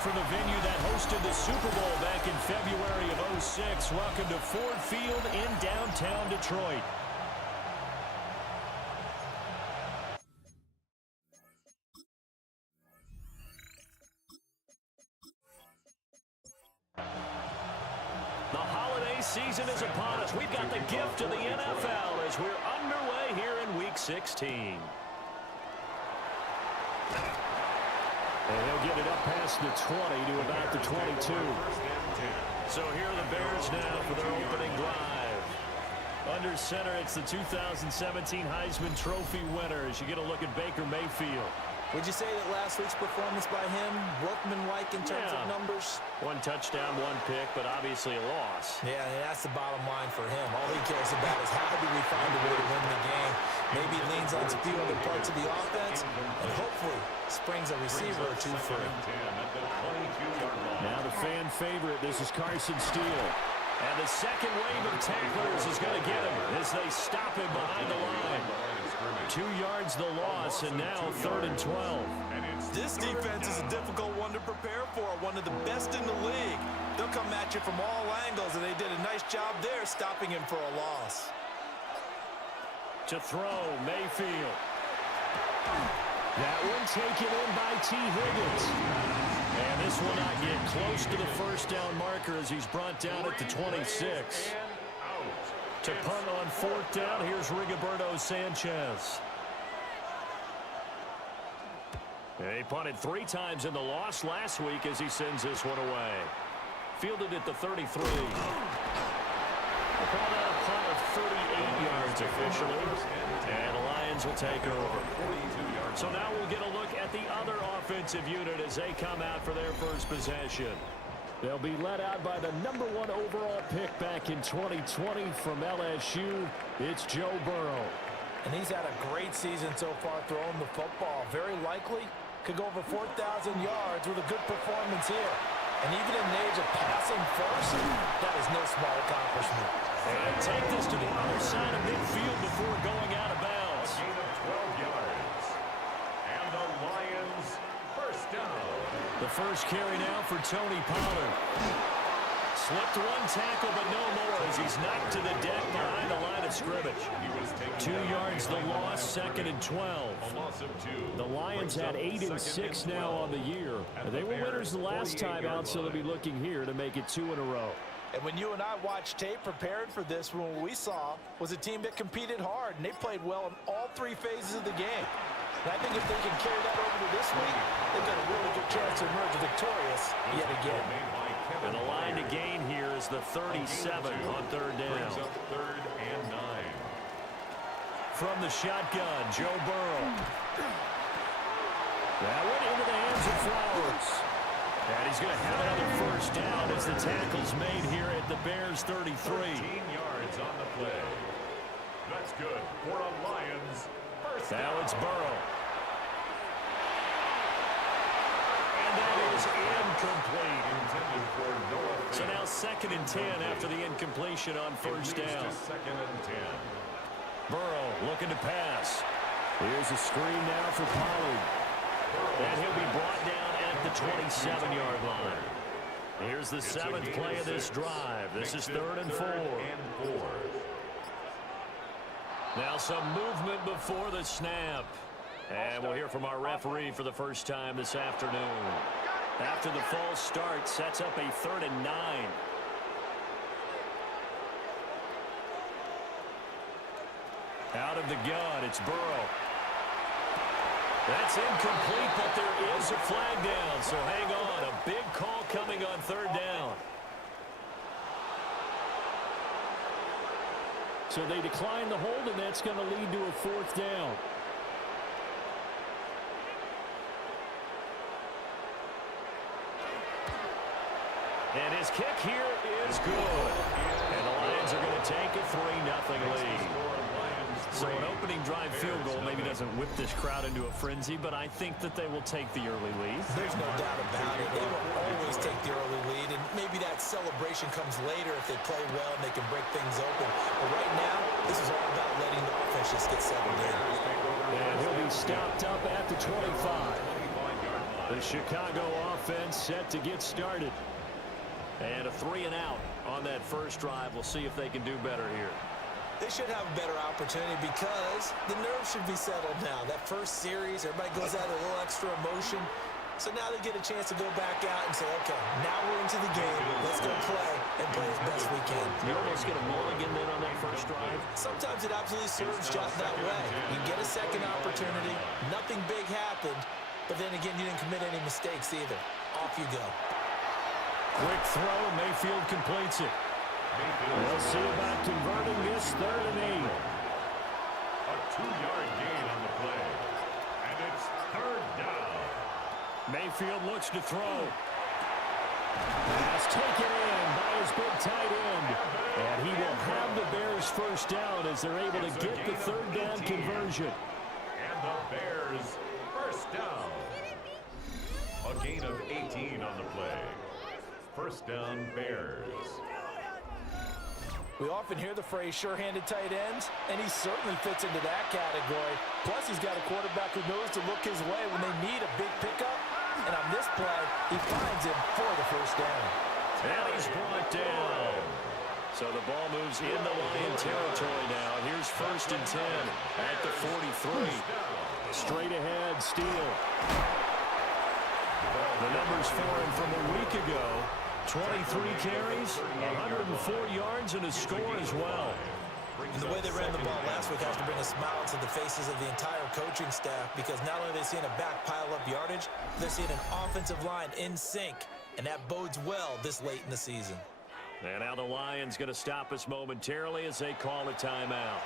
from the venue that hosted the Super Bowl back in February of '06. Welcome to Ford Field in downtown Detroit. The holiday season is upon us. We've got the gift of the NFL as we're underway here in Week 16. And he'll get it up past the 20 to about the 22. So here are the Bears now for their opening drive. Under center, it's the 2017 Heisman Trophy winner as you get a look at Baker Mayfield. Would you say that last week's performance by him, workmanlike in terms of numbers? One touchdown, one pick, but obviously a loss. Yeah, that's the bottom line for him. All he cares about is how do we find a way to win the game. Maybe he leans on a few other parts of the offense, and hopefully springs a receiver or two free. Now the fan favorite, this is Carson Steele. And the second wave of tacklers is going to get him as they stop him behind the line. 2 yards the loss, and now 3rd and 12. This defense is a difficult one to prepare for, one of the best in the league. They'll come at you from all angles, and they did a nice job there stopping him for a loss. To throw, Mayfield. That one taken in by T. Higgins. And this will not get close to the first down marker as he's brought down at the 26. To punt on 4th down, here's Rigoberto Sanchez. And he punted 3 times in the loss last week as he sends this one away. Fielded at the 33. We'll call that a punt of 38 yards officially. And the Lions will take over. So now we'll get a look at the other offensive unit as they come out for their first possession. They'll be led out by the #1 overall pick back in 2020 from LSU. It's Joe Burrow. And he's had a great season so far throwing the football. Very likely could go over 4,000 yards with a good performance here. And even in the age of passing first, that is no small accomplishment. And take this to the other side of midfield before going out of bounds. Gain of 12 yards. And the Lions first down. The first carry now for Tony Pollard. Slipped one tackle, but no more as he's knocked to the deck behind the line of scrimmage. 2 yards the loss, 2nd and 12. The Lions had 8 and 6 now on the year. They were winners the last time out, so they'll be looking here to make it 2 in a row. And when you and I watched tape preparing for this, what we saw was a team that competed hard, and they played well in all 3 phases of the game. And I think if they can carry that over to this week, they've got a really good chance to emerge victorious yet again. And the line to gain here is the 37 on 3rd down. 3rd and 9. From the shotgun, Joe Burrow. That went into the hands of Flowers. And he's going to have another first down as the tackle's made here at the Bears 33. 13 yards on the play. That's good for a Lions first down. Now it's Burrow. And that is incomplete. So now 2nd and 10 after the incompletion on first down. 2nd and 10. Burrow looking to pass. Here's a screen now for Pollard. And he'll be brought down at the 27-yard line. Here's the 7th play of this drive. This is 3rd and 4. Now some movement before the snap. And we'll hear from our referee for the first time this afternoon. After the false start, sets up a 3rd and 9. Out of the gun, it's Burrow. That's incomplete, but there is a flag down, so hang on. A big call coming on 3rd down. So they decline the hold, and that's going to lead to a 4th down. And his kick here is good. And the Lions are going to take a 3-0 lead. So an opening drive field goal maybe doesn't whip this crowd into a frenzy, but I think that they will take the early lead. There's no doubt about it. They will always take the early lead, and maybe that celebration comes later if they play well and they can break things open. But right now, this is all about letting the offense just get settled in. And he'll be stopped up at the 25. The Chicago offense set to get started. And a 3-and-out on that first drive. We'll see if they can do better here. They should have a better opportunity because the nerves should be settled now. That first series, everybody goes out with a little extra emotion. So now they get a chance to go back out and say, okay, now we're into the game. Let's go play and play as best we can. You almost get a mulligan then on that first drive. Sometimes it absolutely serves just that way. You get a second opportunity. Nothing big happened. But then again, you didn't commit any mistakes either. Off you go. Quick throw. Mayfield completes it. We'll see about converting this 3rd and 8. A 2-yard gain on the play. And it's 3rd down. Mayfield looks to throw. Pass taken in by his big tight end. And he will have the Bears first down as they're able to get the 3rd down conversion. And the Bears first down. A gain of 18 on the play. First down, Bears. We often hear the phrase sure-handed tight ends, and he certainly fits into that category. Plus, he's got a quarterback who knows to look his way when they need a big pickup. And on this play, he finds him for the first down. And he's brought down. So the ball moves into Lion territory now. Here's 1st and 10 at the 43. Straight ahead, Steele. The numbers for him from a week ago. 23 carries, 104 yards, and a score as well. And the way they ran the ball last week has to bring a smile to the faces of the entire coaching staff because not only are they seeing a back pile up yardage, they're seeing an offensive line in sync, and that bodes well this late in the season. And now the Lions going to stop us momentarily as they call a timeout.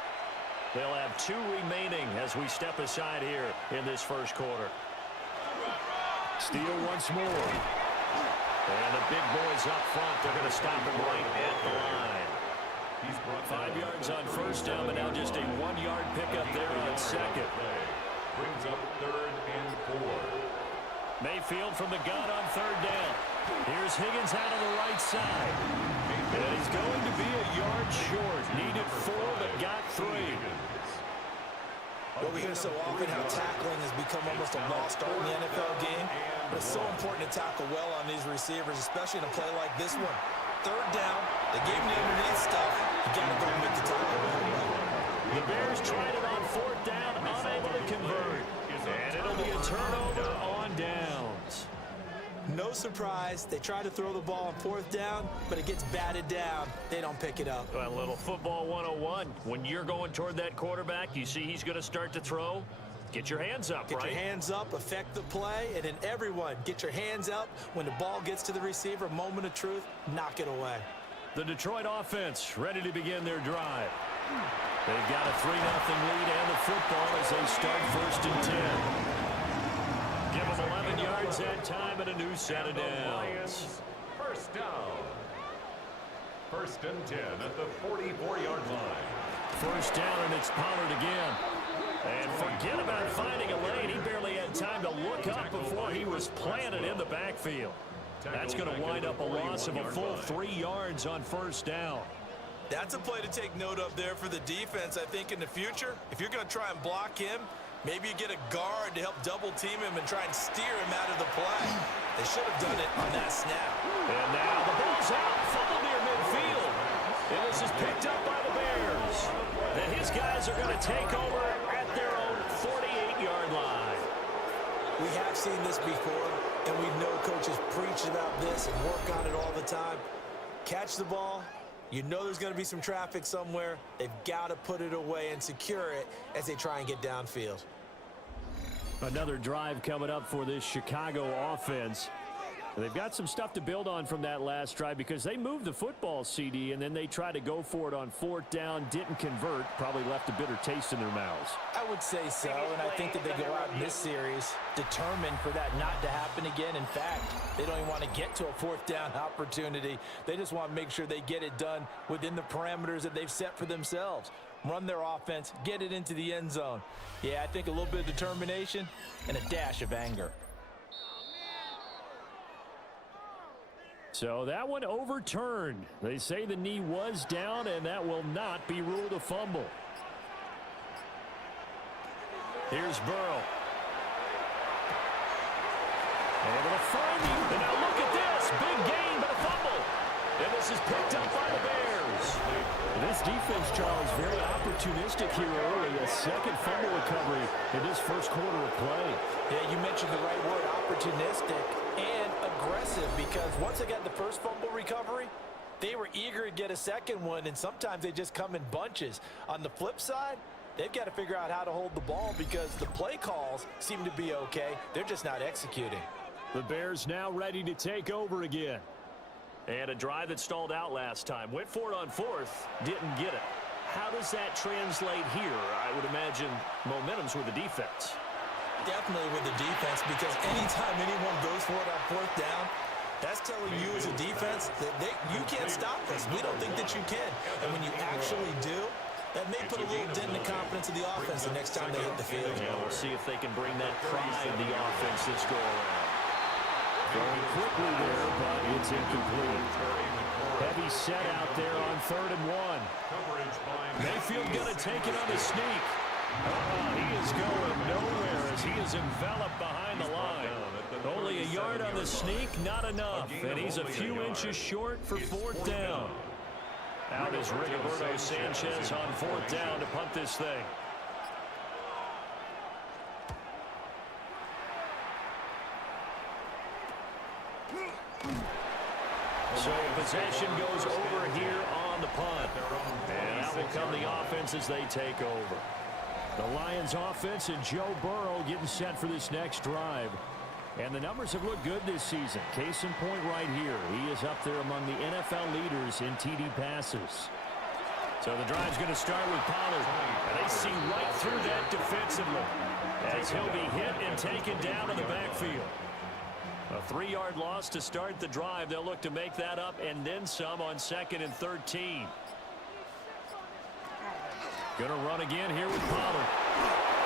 They'll have 2 remaining as we step aside here in this first quarter. Steele once more. And the big boys up front, they're going to stop him right at the line. 5 yards on first down, but now just a 1-yard pickup there on second. Brings up 3rd and 4. Mayfield from the gun on 3rd down. Here's Higgins out on the right side. And he's going to be a yard short. Needed 4, but got 3. Well, we hear so often how tackling has become almost a lost art in the NFL game. But it's so important to tackle well on these receivers, especially in a play like this one. 3rd down, they gave him the underneath stuff. You got to go and make the tackle. The Bears tried it on 4th down, unable to convert. And it'll be a turnover on downs. No surprise, they try to throw the ball on 4th down, but it gets batted down. They don't pick it up. Well, a little football 101. When you're going toward that quarterback, you see he's going to start to throw. Get your hands up, Get right? your hands up, affect the play, and then everyone, get your hands up. When the ball gets to the receiver, moment of truth, knock it away. The Detroit offense ready to begin their drive. They've got a 3-0 lead and the football as they start 1st and 10. Give them 11 yards that time and a new set of downs. First down. 1st and 10 at the 44-yard line. First down, and it's Pollard again. And forget about finding a lane. He barely had time to look up before he was planted in the backfield. That's going to wind up a loss of a full 3 yards on first down. That's a play to take note of there for the defense, I think, in the future. If you're going to try and block him, maybe you get a guard to help double-team him and try and steer him out of the play. They should have done it on that snap. And now the ball's out, fumbled near midfield. And this is picked up by the Bears. And his guys are going to take over at their own 48-yard line. We have seen this before, and we know coaches preach about this and work on it all the time. Catch the ball. You know there's going to be some traffic somewhere. They've got to put it away and secure it as they try and get downfield. Another drive coming up for this Chicago offense. They've got some stuff to build on from that last drive because they moved the football, CD, and then they tried to go for it on 4th down, didn't convert, probably left a bitter taste in their mouths. I would say so, and I think that they go out in this series determined for that not to happen again. In fact, they don't even want to get to a 4th down opportunity. They just want to make sure they get it done within the parameters that they've set for themselves. Run their offense, get it into the end zone. Yeah, I think a little bit of determination and a dash of anger. So that one overturned. They say the knee was down, and that will not be ruled a fumble. Here's Burrow. Able to find him. And now look at this. Big gain, but a fumble. And this is picked up by the Bears. This defense, Charles, very opportunistic here early. A second fumble recovery in this first quarter of play. Yeah, you mentioned the right word, opportunistic and aggressive, because once they got the first fumble recovery, they were eager to get a second one, and sometimes they just come in bunches. On the flip side, they've got to figure out how to hold the ball because the play calls seem to be okay. They're just not executing. The Bears now ready to take over again. And a drive that stalled out last time. Went for it on fourth, didn't get it. How does that translate here? I would imagine momentum's with the defense. Definitely with the defense, because anytime anyone goes for it on fourth down, that's telling you as a defense that you can't stop us. We don't think that you can. And when you actually do, that may put a little dent in the confidence of the offense the next time they hit the field. Yeah, we'll see if they can bring that pride to the offense this go around. Going quickly there, but it's incomplete. Heavy set out there on 3rd and 1. Mayfield going to take it on the sneak. He is going nowhere as he is enveloped behind the line. Only a yard on the sneak, not enough. And he's a few inches short for 4th down. Out is Rigoberto Sanchez on 4th down to punt this thing. So possession goes over here on the punt. And out will come the offense as they take over. The Lions offense and Joe Burrow getting set for this next drive. And the numbers have looked good this season. Case in point right here. He is up there among the NFL leaders in TD passes. So the drive's going to start with Pollard. And they see right through that defensively as he'll be hit and taken down in the backfield. A 3-yard loss to start the drive. They'll look to make that up and then some on 2nd and 13. Going to run again here with Pollard.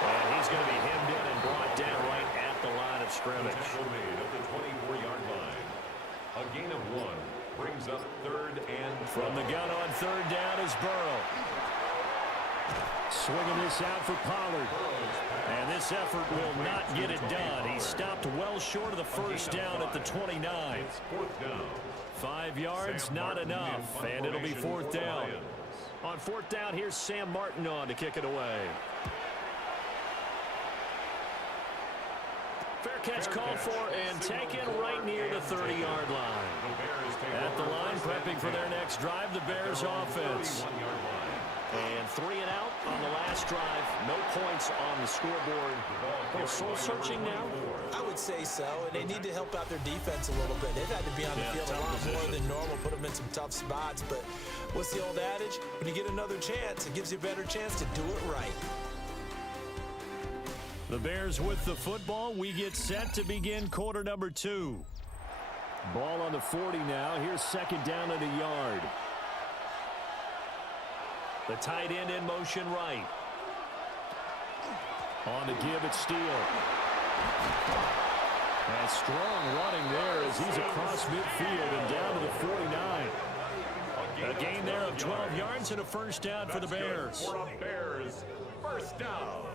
And he's going to be hemmed in and brought down right at the line of scrimmage. Made at the 24-yard line. A gain of 1 brings up 3rd and from the gun on 3rd down is Burrow. Swinging this out for Pollard. And this effort will not get it done. He stopped well short of the first down at the 29. 4th down. 5 yards, not enough. And it'll be 4th down. On 4th down, here's Sam Martin on to kick it away. Fair catch called for and taken right near the 30-yard line. At the line, prepping for their next drive, the Bears offense. And 3 and out on the last drive. No points on the scoreboard. Soul searching now? I would say so, and they need to help out their defense a little bit. They've had to be on the field a lot more than normal, put them in some tough spots. But what's the old adage? When you get another chance, it gives you a better chance to do it right. The Bears with the football. We get set to begin quarter number 2. Ball on the 40 now. Here's 2nd down at a yard. The tight end in motion right. On to give it Steele. And strong running there as he's across midfield and down to the 49. A gain there of 12 yards and a 1st down for the Bears. Bears, 1st down.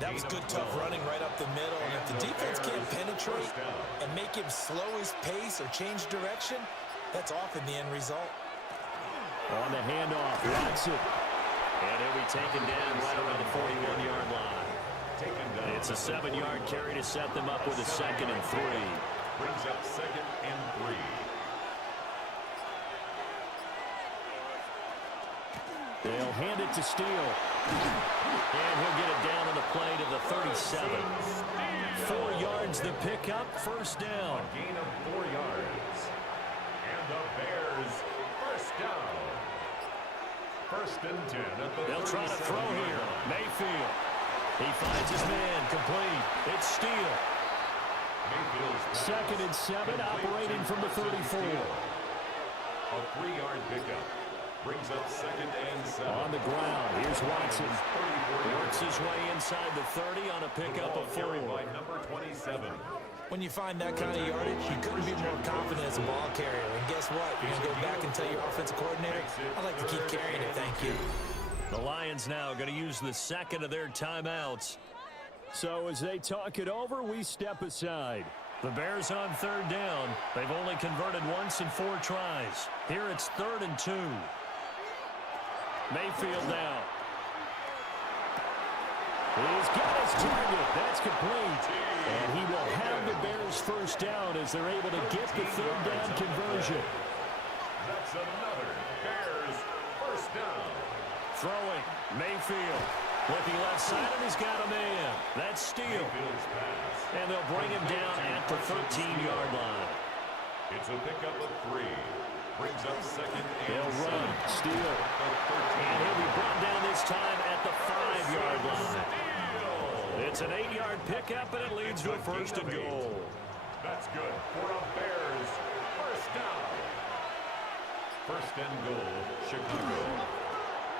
That was good, tough running right up the middle. And if the defense can't penetrate and make him slow his pace or change direction, that's often the end result. On the handoff, Watson. And he'll be taken down right around the 41-yard line. It's a 7-yard carry to set them up with a 2nd and 3. Brings up 2nd and 3. They'll hand it to Steele. And he'll get it down on the play to the 37. 4 yards the pickup, 1st down. A gain of 4 yards. And the Bears, 1st down. 1st and 10 at the They'll try to throw here. Mayfield. He finds his man, complete. It's Steele. 2nd and 7, operating from the 34. A 3-yard pickup. Brings up 2nd and 7. On the ground, here's Watson. Works his way inside the 30 on a pickup of 4. By number 27. When you find that kind of yardage, you couldn't be more confident as a ball carrier. And guess what? You're going to go back and tell your offensive coordinator, I'd like to keep carrying it, thank you. The Lions now going to use the 2nd of their timeouts. So as they talk it over, we step aside. The Bears on 3rd down. They've only converted once in 4 tries. Here it's 3rd and 2. Mayfield now. He's got his target. That's complete. And he will have the Bears first down as they're able to get the 3rd down conversion. That's another Bears first down. Throwing. Mayfield. Looking left side, and he's got a man. That's Steele. And they'll bring him down at the 13-yard line. It's a pickup of 3. Brings up 2nd and They'll run. Steele. And he'll be brought down this time at the 5-yard line. It's an 8-yard pickup, and it leads to a 1st and goal. That's good for a Bears first down. 1st and goal, Chicago.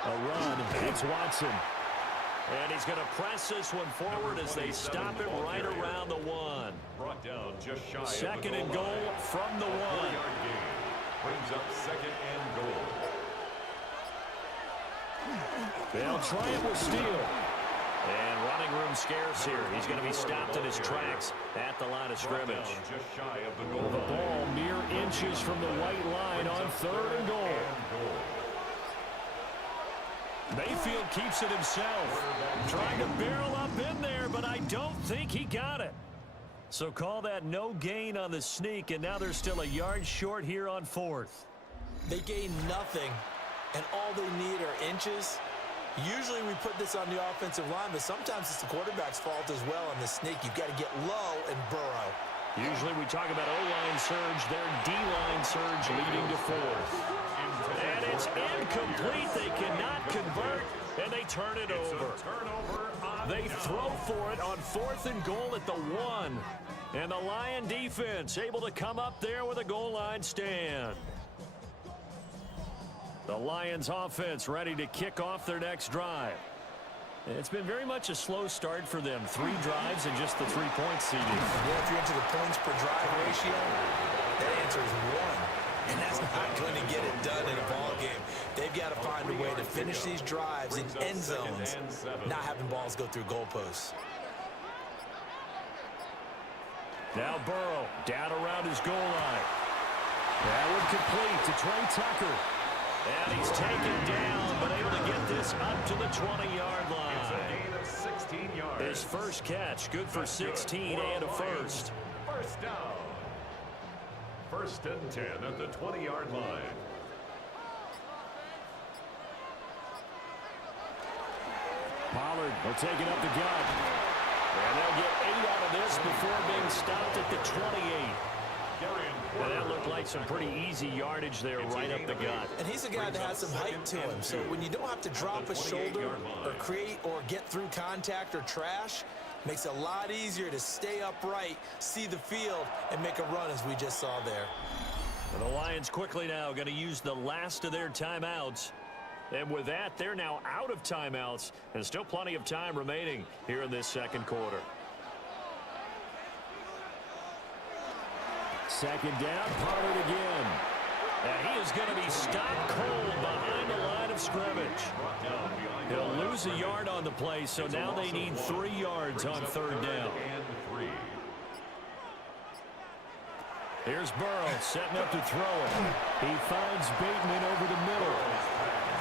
A run. It's Watson. And he's going to press this one forward as they stop him right around the 1. Brought down just shy 2nd and goal from the 1. 4-yard gain. Brings up 2nd and goal. They'll try it with Steele. And running room scarce here. He's going to be stopped in his tracks at the line of scrimmage. Just shy of the goal. The ball mere inches from the white line on 3rd and goal. Mayfield keeps it himself. Trying to barrel up in there, but I don't think he got it. So call that no gain on the sneak, and now they're still a yard short here on 4th. They gain nothing, and all they need are inches. Usually we put this on the offensive line, but sometimes it's the quarterback's fault as well on the sneak. You've got to get low and burrow. Usually we talk about O-line surge, their D-line surge leading to 4th. And it's incomplete. They cannot convert, and they turn it over. They throw for it on 4th and goal at the 1. And the Lion defense able to come up there with a goal line stand. The Lions offense ready to kick off their next drive. It's been very much a slow start for them. 3 drives and just the 3 points seeded. Yeah, if you're into the points per drive ratio, that answer is 1. And that's not going to get it done in a ball game. They've got to find a way to finish these drives in end zones, not having balls go through goalposts. Now Burrow down around his goal line. That one complete to Trey Tucker. And he's taken down, but able to get this up to the 20-yard line. It's a gain of 16 yards. His first catch, good for 16 and a first. First down. 1st and 10 at the 20-yard line. Pollard will take it up the gut. And they'll get 8 out of this before being stopped at the 28. And that looked like some pretty easy yardage there right up the gut. And he's a guy that has some height to him. So when you don't have to drop a shoulder or create or get through contact or trash, makes it a lot easier to stay upright, see the field, and make a run as we just saw there. And the Lions quickly now going to use the last of their timeouts. And with that, they're now out of timeouts. And still plenty of time remaining here in this 2nd quarter. 2nd down, Pollard again. And he is going to be stopped cold behind the line of scrimmage. He'll lose a yard on the play, so now they need 3 yards on 3rd down. Here's Burrow setting up to throw it. He finds Bateman over the middle.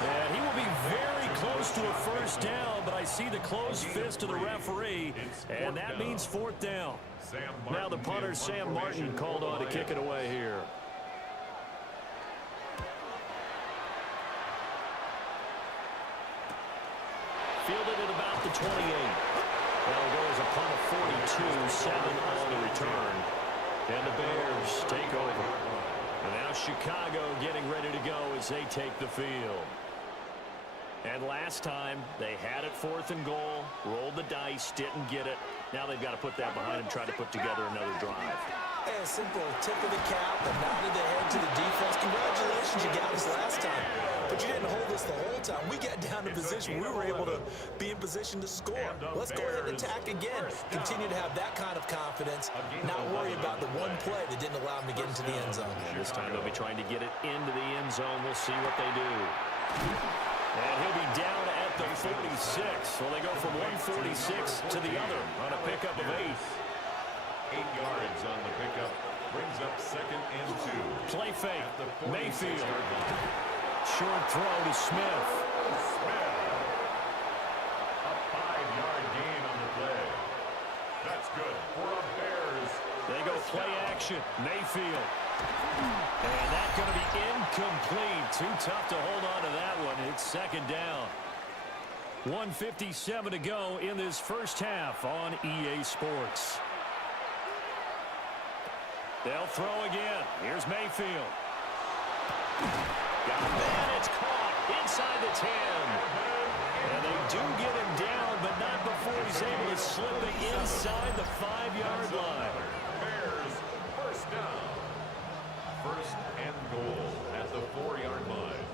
And he will be very close to a first down, but I see the closed fist of the referee, and that means 4th down. Now the punter, Sam Martin, called on to kick it away here. Fielded at about the 28. That'll go as a punt of 42, 7 on the return. And the Bears take over. And now Chicago getting ready to go as they take the field. And last time, they had it 4th and goal, rolled the dice, didn't get it. Now they've got to put that behind them, try to put together another drive. Hey, a simple tip of the cap, a nod of the head to the defense. Congratulations, you got us last time. But you didn't hold us the whole time. We got down to position. We were able to be in position to score. Let's go ahead and attack again. Continue to have that kind of confidence, not worry about the one play that didn't allow them to get into the end zone. And this time they'll be trying to get it into the end zone. We'll see what they do. And he'll be down at the 146. Well, they go from 146 to the other on a pickup of 8. 8 yards on the pickup. Brings up 2nd and 2. Play fake. Mayfield. Short throw to Smith. A 5-yard gain on the play. That's good for the Bears. They go play action. Mayfield. And that's going to be incomplete. Too tough to hold on to that one. It's 2nd down. 1:57 to go in this first half on EA Sports. They'll throw again. Here's Mayfield. Got a man. It's caught inside the 10. And they do get him down, but not before he's able to slip it inside the 5-yard line. Bears first down. 1st and goal at the 4-yard line.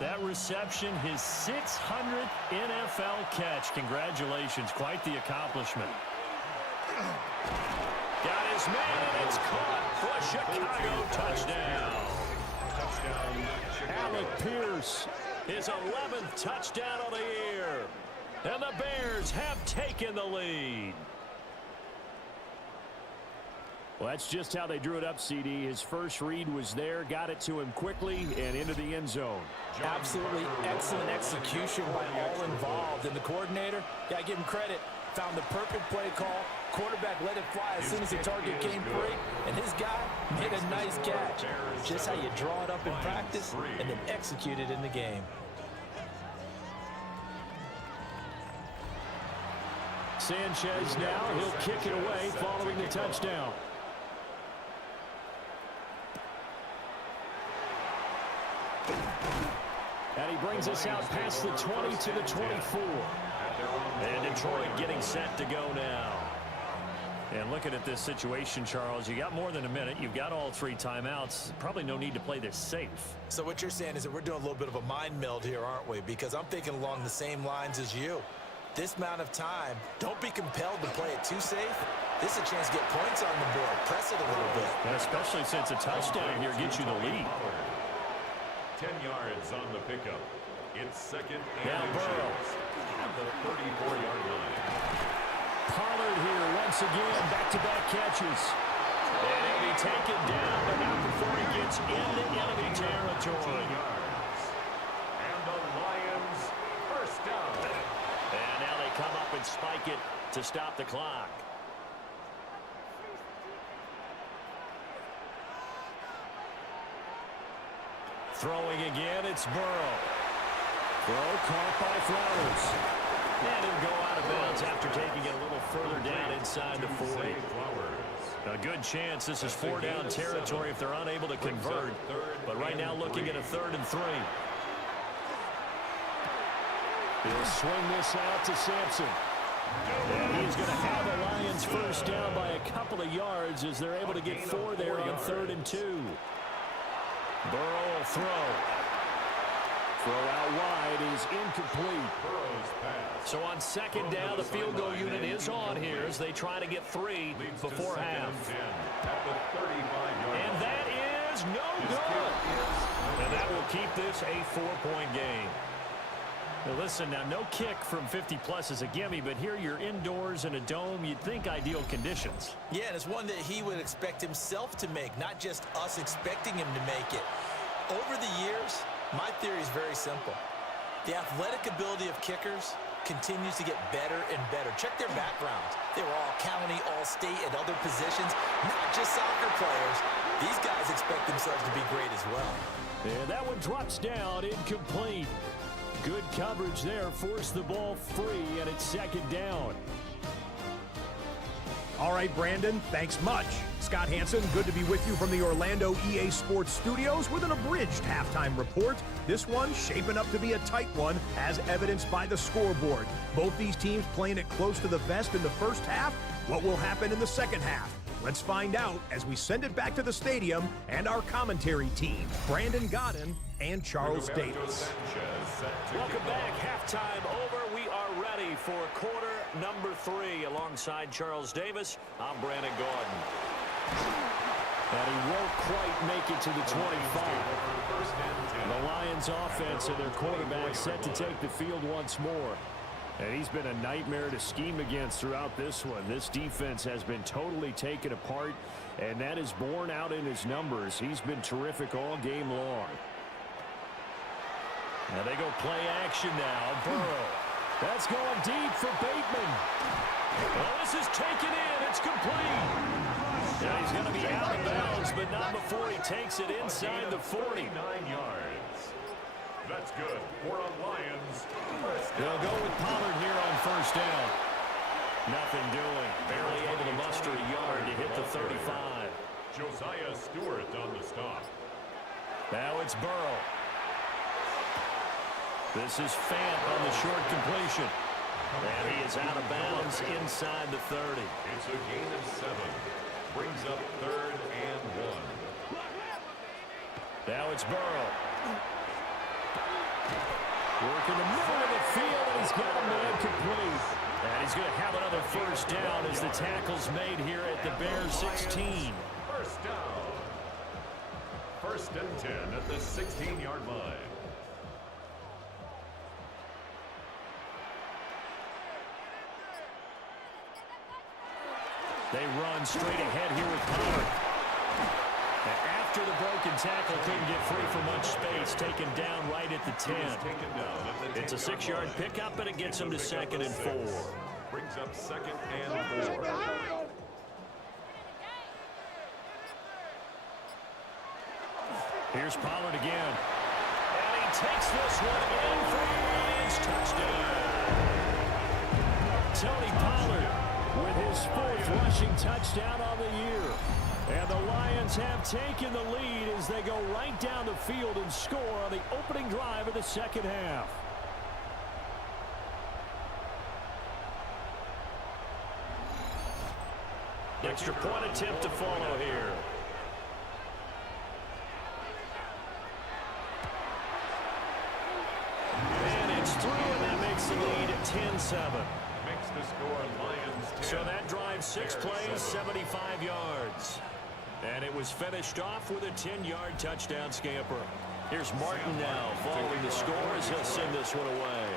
That reception, his 600th NFL catch. Congratulations. Quite the accomplishment. Got his man, and it's caught for a Chicago touchdown. Alec Pierce, his 11th touchdown of the year. And the Bears have taken the lead. Well, that's just how they drew it up, CD. His first read was there, got it to him quickly, and into the end zone. Absolutely excellent execution by all involved. And the coordinator, got to give him credit, found the perfect play call. Quarterback let it fly as soon as the target came free, and his guy made a nice catch. Just how you draw it up in practice and then execute it in the game. Sanchez now, he'll kick it away following the touchdown. And he brings us out past the 20 to the 24. And Detroit getting set to go now. And looking at this situation, Charles, you got more than a minute. You've got all 3 timeouts. Probably no need to play this safe. So what you're saying is that we're doing a little bit of a mind meld here, aren't we? Because I'm thinking along the same lines as you. This amount of time, don't be compelled to play it too safe. This is a chance to get points on the board. Press it a little bit. And especially since a touchdown here gets you the lead. 10 yards on the pickup. It's 2nd Now and Burrow. at the 34-yard line. Pollard here once again, back-to-back catches. And he'll be taken down, but not before he gets into enemy territory. And the Lions first down. And now they come up and spike it to stop the clock. Throwing again, it's Burrow. Throw caught by Flowers. And he'll go out of bounds after taking it a little further down inside the 40. A good chance this is 4-down territory if they're unable to convert. But right now looking at a 3rd and 3. He'll swing this out to Sampson. And he's going to have the Lions first down by a couple of yards as they're able to get 4 there on 3rd and 2. Burrow will throw. Throw out wide is incomplete. So on 2nd down, the field goal unit is on here as they try to get 3 before half. And that is no good. And that will keep this a 4-point game. Now listen, now no kick from 50-plus is a gimme, but here you're indoors in a dome. You'd think ideal conditions. Yeah, and it's one that he would expect himself to make, not just us expecting him to make it. Over the years, my theory is very simple. The athletic ability of kickers continues to get better and better. Check their backgrounds. They were all county, all state, at other positions, not just soccer players. These guys expect themselves to be great as well. And that one drops down, incomplete. Good coverage there, forced the ball free, and it's 2nd down. All right, Brandon, thanks much. Scott Hansen, good to be with you from the Orlando EA Sports Studios with an abridged halftime report. This one shaping up to be a tight one, as evidenced by the scoreboard. Both these teams playing it close to the vest in the first half. What will happen in the second half? Let's find out as we send it back to the stadium and our commentary team, Brandon Godden and Charles Davis. Welcome back. Halftime over. We are ready for quarter number 3. Alongside Charles Davis, I'm Brandon Gordon. And he won't quite make it to the 25. The Lions offense and their quarterback set to take the field once more. And he's been a nightmare to scheme against throughout this one. This defense has been totally taken apart, and that is borne out in his numbers. He's been terrific all game long. Now they go play action now. Burrow. That's going deep for Bateman. Well, this is taken in. It's complete. Yeah, he's going to be out of bounds, but not before he takes it inside the 40. 9 yards. That's good for a Lions. They'll go with Pollard here on first down. Nothing doing. Barely able to muster a yard to hit the 35. Josiah Stewart on the stop. Now it's Burrow. This is Fant on the short completion. And he is out of bounds inside the 30. It's a gain of 7. Brings up 3rd and 1. Now it's Burrow. Working the middle of the field, and he's got a man complete. And he's going to have another first down as the tackle's made here at the Bears 16. First down. 1st and 10 at the 16-yard line. They run straight ahead here with Pollard. After the broken tackle, couldn't get free for much space, taken down right at the 10. It's a 6-yard pickup, and it gets him to 2nd and 4. Brings up 2nd and 4. Here's Pollard again. And he takes this one in for a Lions touchdown. Tony Pollard with his 4th rushing touchdown on the year. And the Lions have taken the lead as they go right down the field and score on the opening drive of the second half. Extra point attempt to follow here. And it's through, and that makes the lead 10-7. Makes the score Lions 10. So that drives 6 plays, 75 yards. And it was finished off with a 10-yard touchdown scamper. Here's Martin now following the score as he'll send this one away.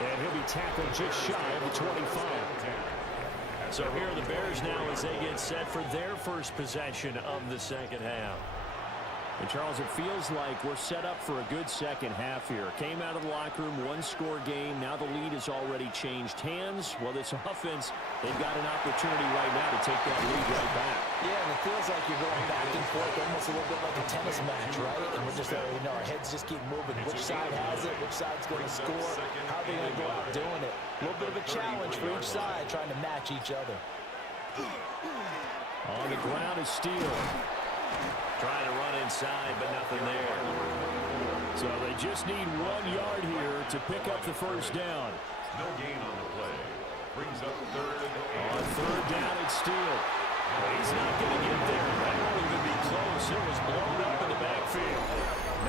And he'll be tackled just shy of the 25. So here are the Bears now as they get set for their first possession of the second half. And, Charles, it feels like we're set up for a good second half here. Came out of the locker room, 1-score game. Now the lead has already changed hands. Well, this offense, they've got an opportunity right now to take that lead right back. Yeah, and it feels like you're going back and forth, almost a little bit like a tennis match, right? And we're just, our heads just keep moving. Which side has it? Which side's going to score? How are they going to go out doing it? A little bit of a challenge for each side, trying to match each other. On the ground is Steele. Trying to run inside, but nothing there. So they just need 1 yard here to pick up the first down. No gain on the play. Brings up 3rd and 8. On 3rd down, it's Steele. He's not going to get there. That won't even be close. It was blown up in the backfield.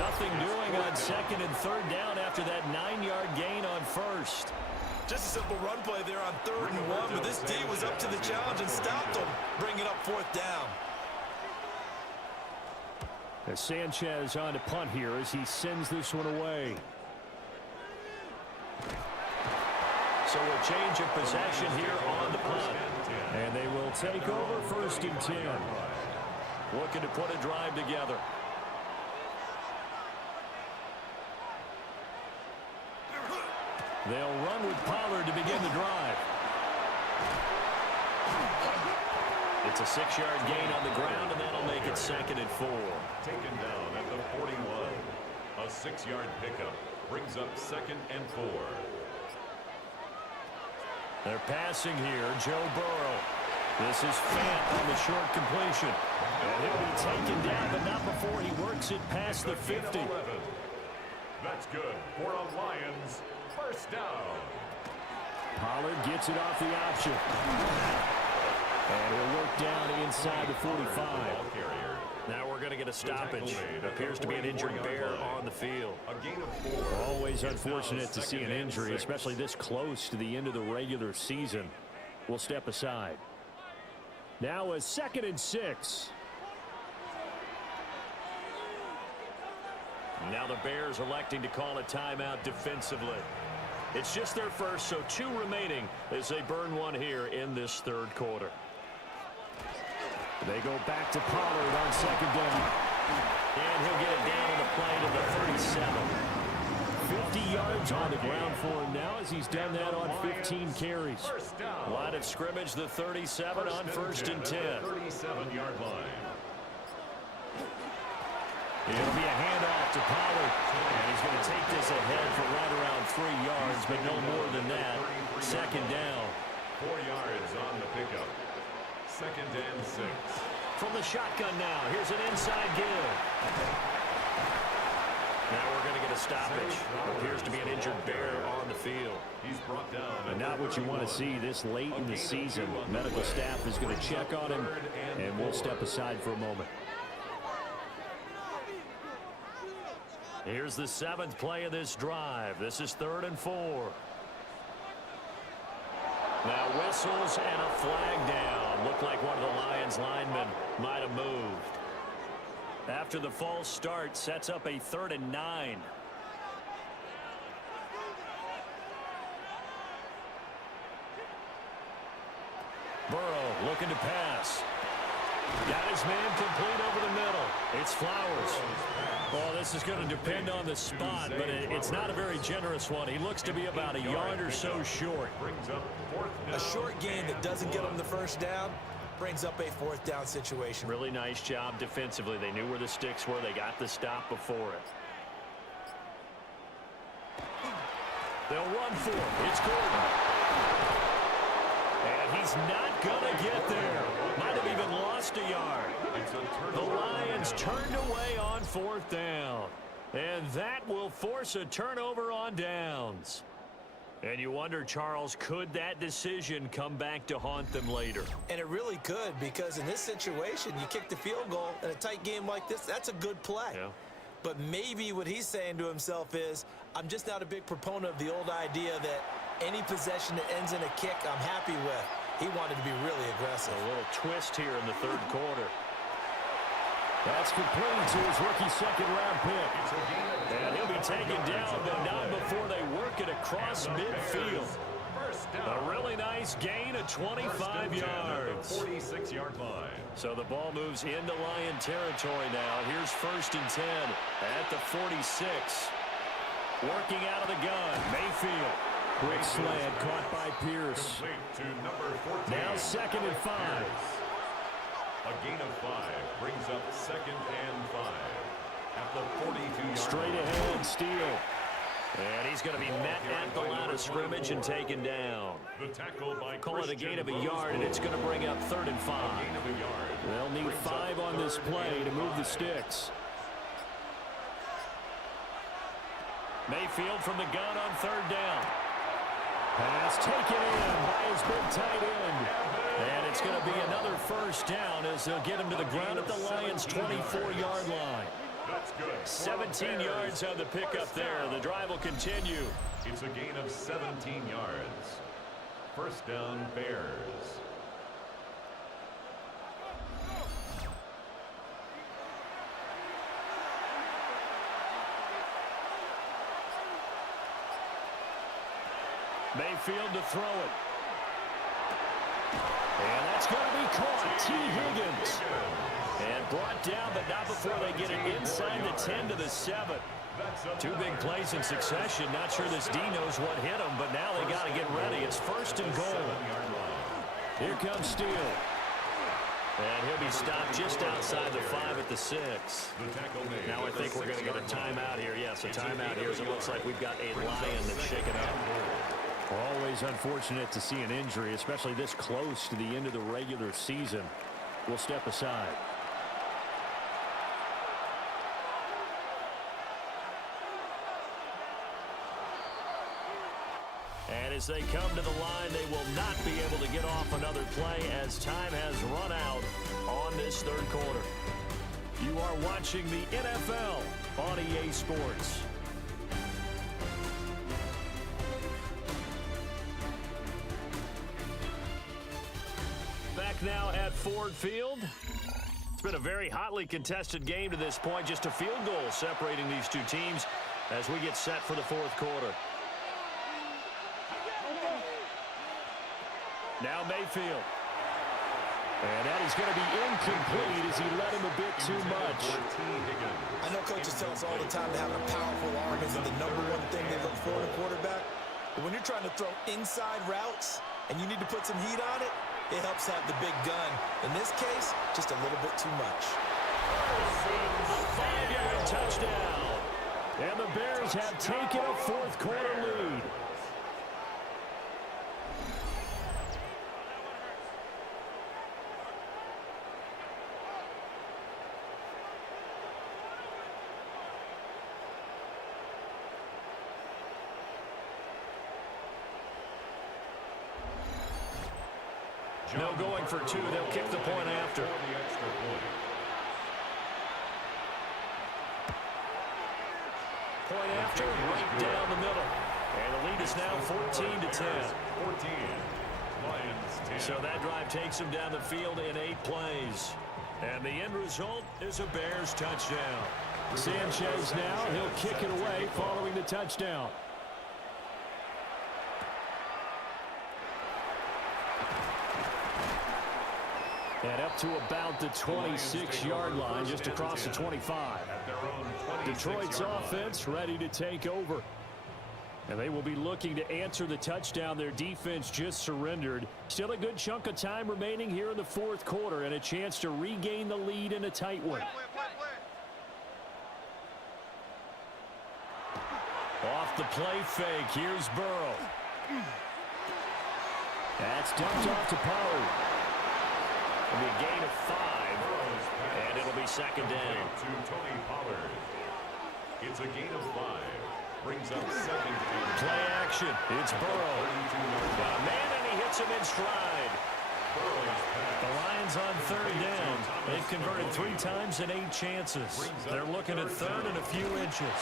Nothing doing on 2nd and 3rd down after that 9-yard gain on 1st. Just a simple run play there on 3rd and 1, but this D was up to the challenge and stopped him, bringing up 4th down. As Sanchez on to punt here as he sends this one away. So a change of possession here on the punt. And they will take over 1st and 10. Looking to put a drive together. They'll run with Pollard to begin the drive. It's a 6-yard gain on the ground, and that'll make it 2nd and 4. Taken down at the 41. A 6-yard pickup. Brings up 2nd and 4. They're passing here. Joe Burrow. This is Fant on the short completion. And he'll be taken down, but not before he works it past the 50. That's good for a Lions first down. Pollard gets it off the option. And he'll work down inside the 45. Ball carrier. Now we're going to get a stoppage. It appears to be an injured Bear on the field. A gain of 4. Always unfortunate to see an injury, especially this close to the end of the regular season. We'll step aside. Now a 2nd and 6. Now the Bears electing to call a timeout defensively. It's just their first, so 2 remaining as they burn one here in this 3rd quarter. They go back to Pollard on 2nd down. And he'll get it down on the play to the 37. 50 yards on the ground for him now as he's done that on 15 carries. Line of scrimmage, the 37 on 1st and 10. 37-yard line. It'll be a handoff to Pollard. And he's going to take this ahead for right around 3 yards, but no more than that. 2nd down. 4 yards on the pickup. 2nd and 6. From the shotgun now, here's an inside give. Now we're going to get a stoppage. Appears to be an injured Bear on the field. He's brought down. And not what you want to see this late in the season. Medical staff is going to check on him, and we'll step aside for a moment. Here's the 7th play of this drive. This is 3rd and 4. Now whistles and a flag down. Looked like one of the Lions linemen might have moved. After the false start, sets up a 3rd and 9. Burrow looking to pass. Got his man complete over the middle. It's Flowers. Well, this is going to depend on the spot, but it's not a very generous one. He looks to be about a yard or so short. A short gain that doesn't get him the 1st down brings up a 4th down situation. Really nice job defensively. They knew where the sticks were. They got the stop before it. They'll run for it. It's Gordon. And he's not going to get there. Might have even lost a yard. The Lions turned away on 4th down. And that will force a turnover on downs. And you wonder, Charles, could that decision come back to haunt them later? And it really could, because in this situation, you kick the field goal in a tight game like this, that's a good play. Yeah. But maybe what he's saying to himself is, I'm just not a big proponent of the old idea that any possession that ends in a kick I'm happy with. He wanted to be really aggressive. A little twist here in the 3rd quarter. That's complete to his rookie 2nd-round pick. And he'll be taken down, but not before they work it across midfield. A really nice gain of 25 yards. 46-yard line. So the ball moves into Lion territory now. Here's 1st and 10 at the 46. Working out of the gun, Mayfield. Quick slant caught by Pierce. Now 2nd and 5. A gain of 5 brings up 2nd and 5 at the 42-yard Straight ahead, Steele. And he's going to be met at the line of scrimmage and taken down. The tackle by Call it a gain of a yard, and it's going to bring up 3rd and 5. They'll need 5 on this play to move the sticks. Mayfield from the gun on 3rd down. Pass taken in by his big tight end. And it's going to be another 1st down as they'll get him to the ground at the Lions' 24-yard line. 17 yards on the pickup there. The drive will continue. It's a gain of 17 yards. 1st down, Bears. Mayfield to throw it. And that's going to be caught. T. Higgins. And brought down, but not before they get it inside the 10 to the 7. 2 big plays in succession. Not sure this D knows what hit him, but now they got to get ready. It's 1st and goal. Here comes Steele. And he'll be stopped just outside the 5 at the 6. Now I think we're going to get a timeout here. Yes, a timeout here as it looks like we've got a Lion that's shaken up. Always unfortunate to see an injury, especially this close to the end of the regular season. We'll step aside. And as they come to the line, they will not be able to get off another play as time has run out on this 3rd quarter. You are watching the NFL on EA Sports. Back now at Ford Field. It's been a very hotly contested game to this point. Just a field goal separating these two teams as we get set for the fourth quarter. Now Mayfield. And that is going to be incomplete as he led him a bit too much. I know coaches tell us all the time that having a powerful arm isn't the #1 thing they look for in a quarterback. But when you're trying to throw inside routes and you need to put some heat on it, it helps have the big gun. In this case, just a little bit too much. 5-yard touchdown. And the Bears have taken a fourth quarter lead. No going for two. They'll kick the point after. Point after, right down the middle. And the lead is now 14-10. 14. Lions 10. So that drive takes them down the field in 8 plays. And the end result is a Bears touchdown. Sanchez now, he'll kick it away following the touchdown. And up to about the 26-yard line, just across the 25. Detroit's offense ready to take over. And they will be looking to answer the touchdown their defense just surrendered. Still a good chunk of time remaining here in the fourth quarter and a chance to regain the lead in a tight one. Off the play fake, here's Burrow. That's dumped off to Poe. It'll be a gain of 5, and it'll be second down. To Tony Pollard. It's a gain of 5. Brings up second down. Play action. It's Burrow. Got a man, and he hits him in stride. The Lions on third down. They've converted 3 times in 8 chances. They're looking at third and a few inches.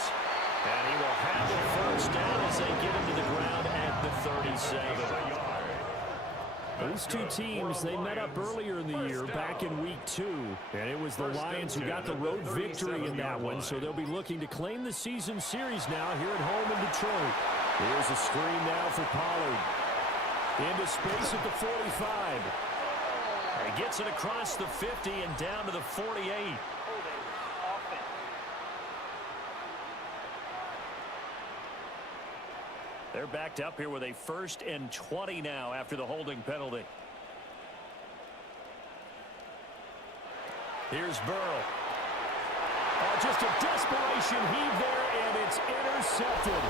And he will have the first down as they get him to the ground at the 37. Those two teams, they met up earlier in the year, back in week 2, and it was the Lions who got the road victory in that one, so they'll be looking to claim the season series now here at home in Detroit. Here's a screen now for Pollard. Into space at the 45. And he gets it across the 50 and down to the 48. They're backed up here with a 1st and 20 now after the holding penalty. Here's Burrow. Oh, just a desperation heave there, and it's intercepted.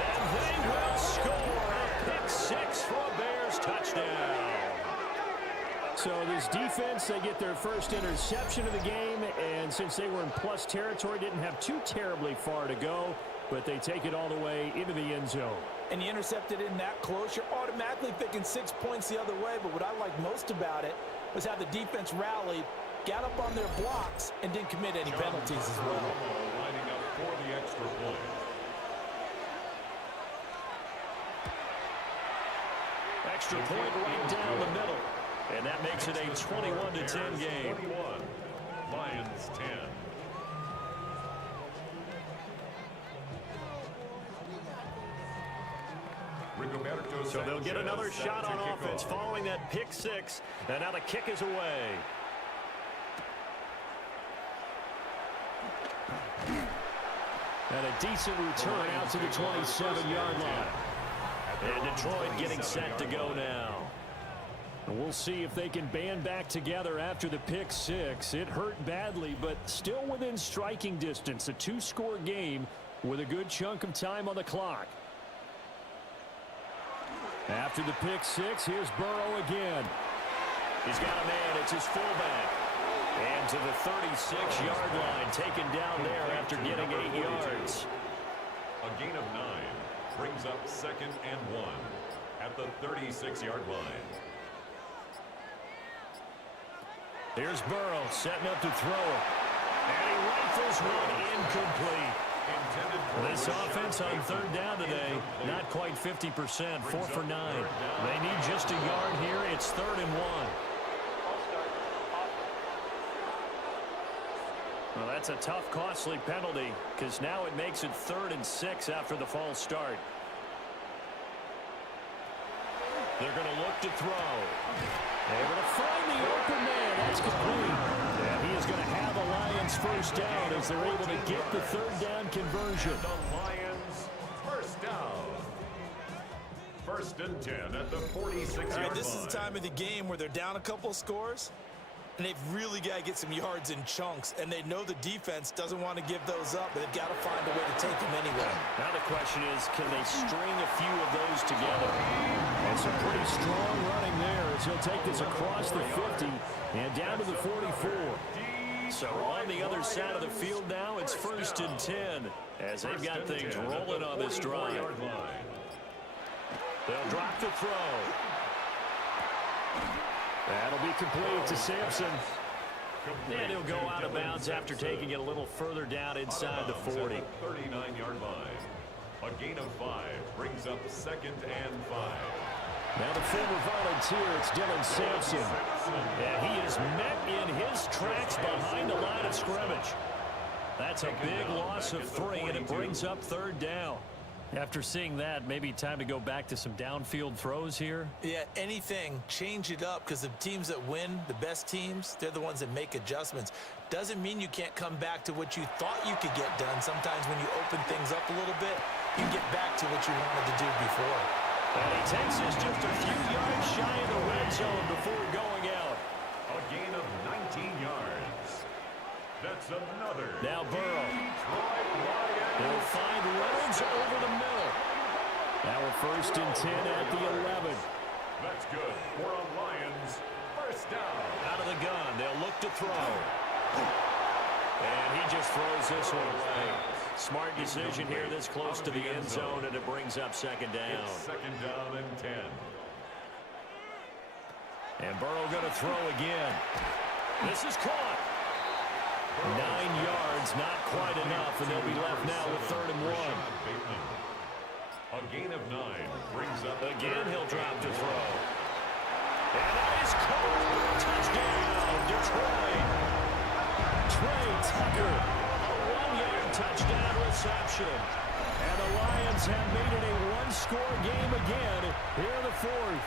And they will score a pick 6 for a Bears touchdown. So this defense, they get their first interception of the game, and since they were in plus territory, didn't have too terribly far to go, but they take it all the way into the end zone. And you intercepted in that close, you're automatically thinking 6 points the other way, but what I liked most about it was how the defense rallied, got up on their blocks, and didn't commit any penalties as well. Lining up for the extra point. Extra point right down the middle. And that makes it a 21-10 game. 21. Lions 10. So they'll get another shot on offense following that pick 6. And now the kick is away. And a decent return out to the 27-yard line. And Detroit getting set to go now. And we'll see if they can band back together after the pick 6. It hurt badly, but still within striking distance. A 2-score game with a good chunk of time on the clock. After the pick 6, here's Burrow again. He's got a man. It's his fullback. And to the 36-yard line, taken down there after getting 8 yards. A gain of 9 brings up 2nd and 1 at the 36-yard line. Here's Burrow setting up to throw it. And he rifles one incomplete. This offense on third down today, not quite 50%, 4 for 9. They need just a yard here. It's 3rd and 1. Well, that's a tough, costly penalty because now it makes it 3rd and 6 after the false start. They're going to look to throw. Able to find the open man. That's complete. And he is going to have a Lions first down as they're able to get the 3rd down conversion. The Lions first down. 1st and 10 at the 46-yard line. This is the time of the game where they're down a couple of scores, and they've really got to get some yards in chunks, and they know the defense doesn't want to give those up, but they've got to find a way to take them anyway. Now the question is, can they string a few of those together? And some pretty strong running there as he'll take this across the 50 and down to the 44. So on the other side of the field now, it's 1st and 10 as they've got things rolling on this drive. They'll drop the throw. That'll be complete to Sampson. And he'll go out of bounds after taking it a little further down inside the 40. 39-yard line. A gain of 5 brings up 2nd and 5. Now the former volunteer, it's Dylan Sampson. And he is met in his tracks behind the line of scrimmage. That's a big loss of 3, and it brings up 3rd down. After seeing that, maybe time to go back to some downfield throws here. Yeah, anything, change it up, because the teams that win, the best teams, they're the ones that make adjustments. Doesn't mean you can't come back to what you thought you could get done. Sometimes when you open things up a little bit, you get back to what you wanted to do before. And he takes this just a few yards shy of the red zone before going out. A gain of 19 yards. That's another. Now Burrow. He'll find Reynolds over the middle. Now a 1st and 10 at the 11. That's good for a Lions first down. Out of the gun, they'll look to throw. And he just throws this one away. Smart decision here this close to the end zone, and it brings up 2nd down. It's 2nd down and 10. And Burrow going to throw again. This is caught. 9 yards, not quite enough, and they'll be left now with 3rd and 1. A gain of 9 brings up. Again, he'll drop to throw. And that is caught. Touchdown, Detroit. Trey Tucker, a 1-yard touchdown reception. And the Lions have made it a 1-score game again here in the 4th.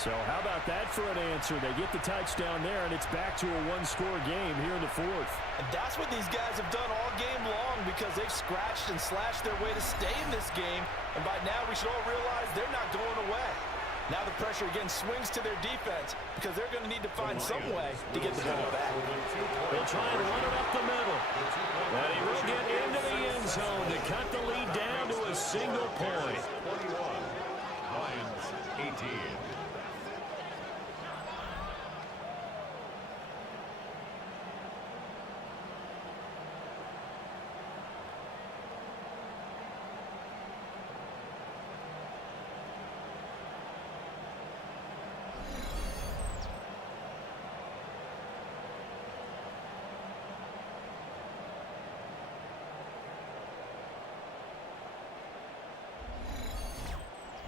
So how about that for an answer? They get the touchdown there, and it's back to a 1-score game here in the 4th. And that's what these guys have done all game long because they've scratched and slashed their way to stay in this game. And by now, we should all realize they're not going away. Now the pressure again swings to their defense because they're going to need to find some way to get the ball back. They'll try and run it up the middle. And he will get into the end zone to cut the lead down to a single point. 41. Lions 18.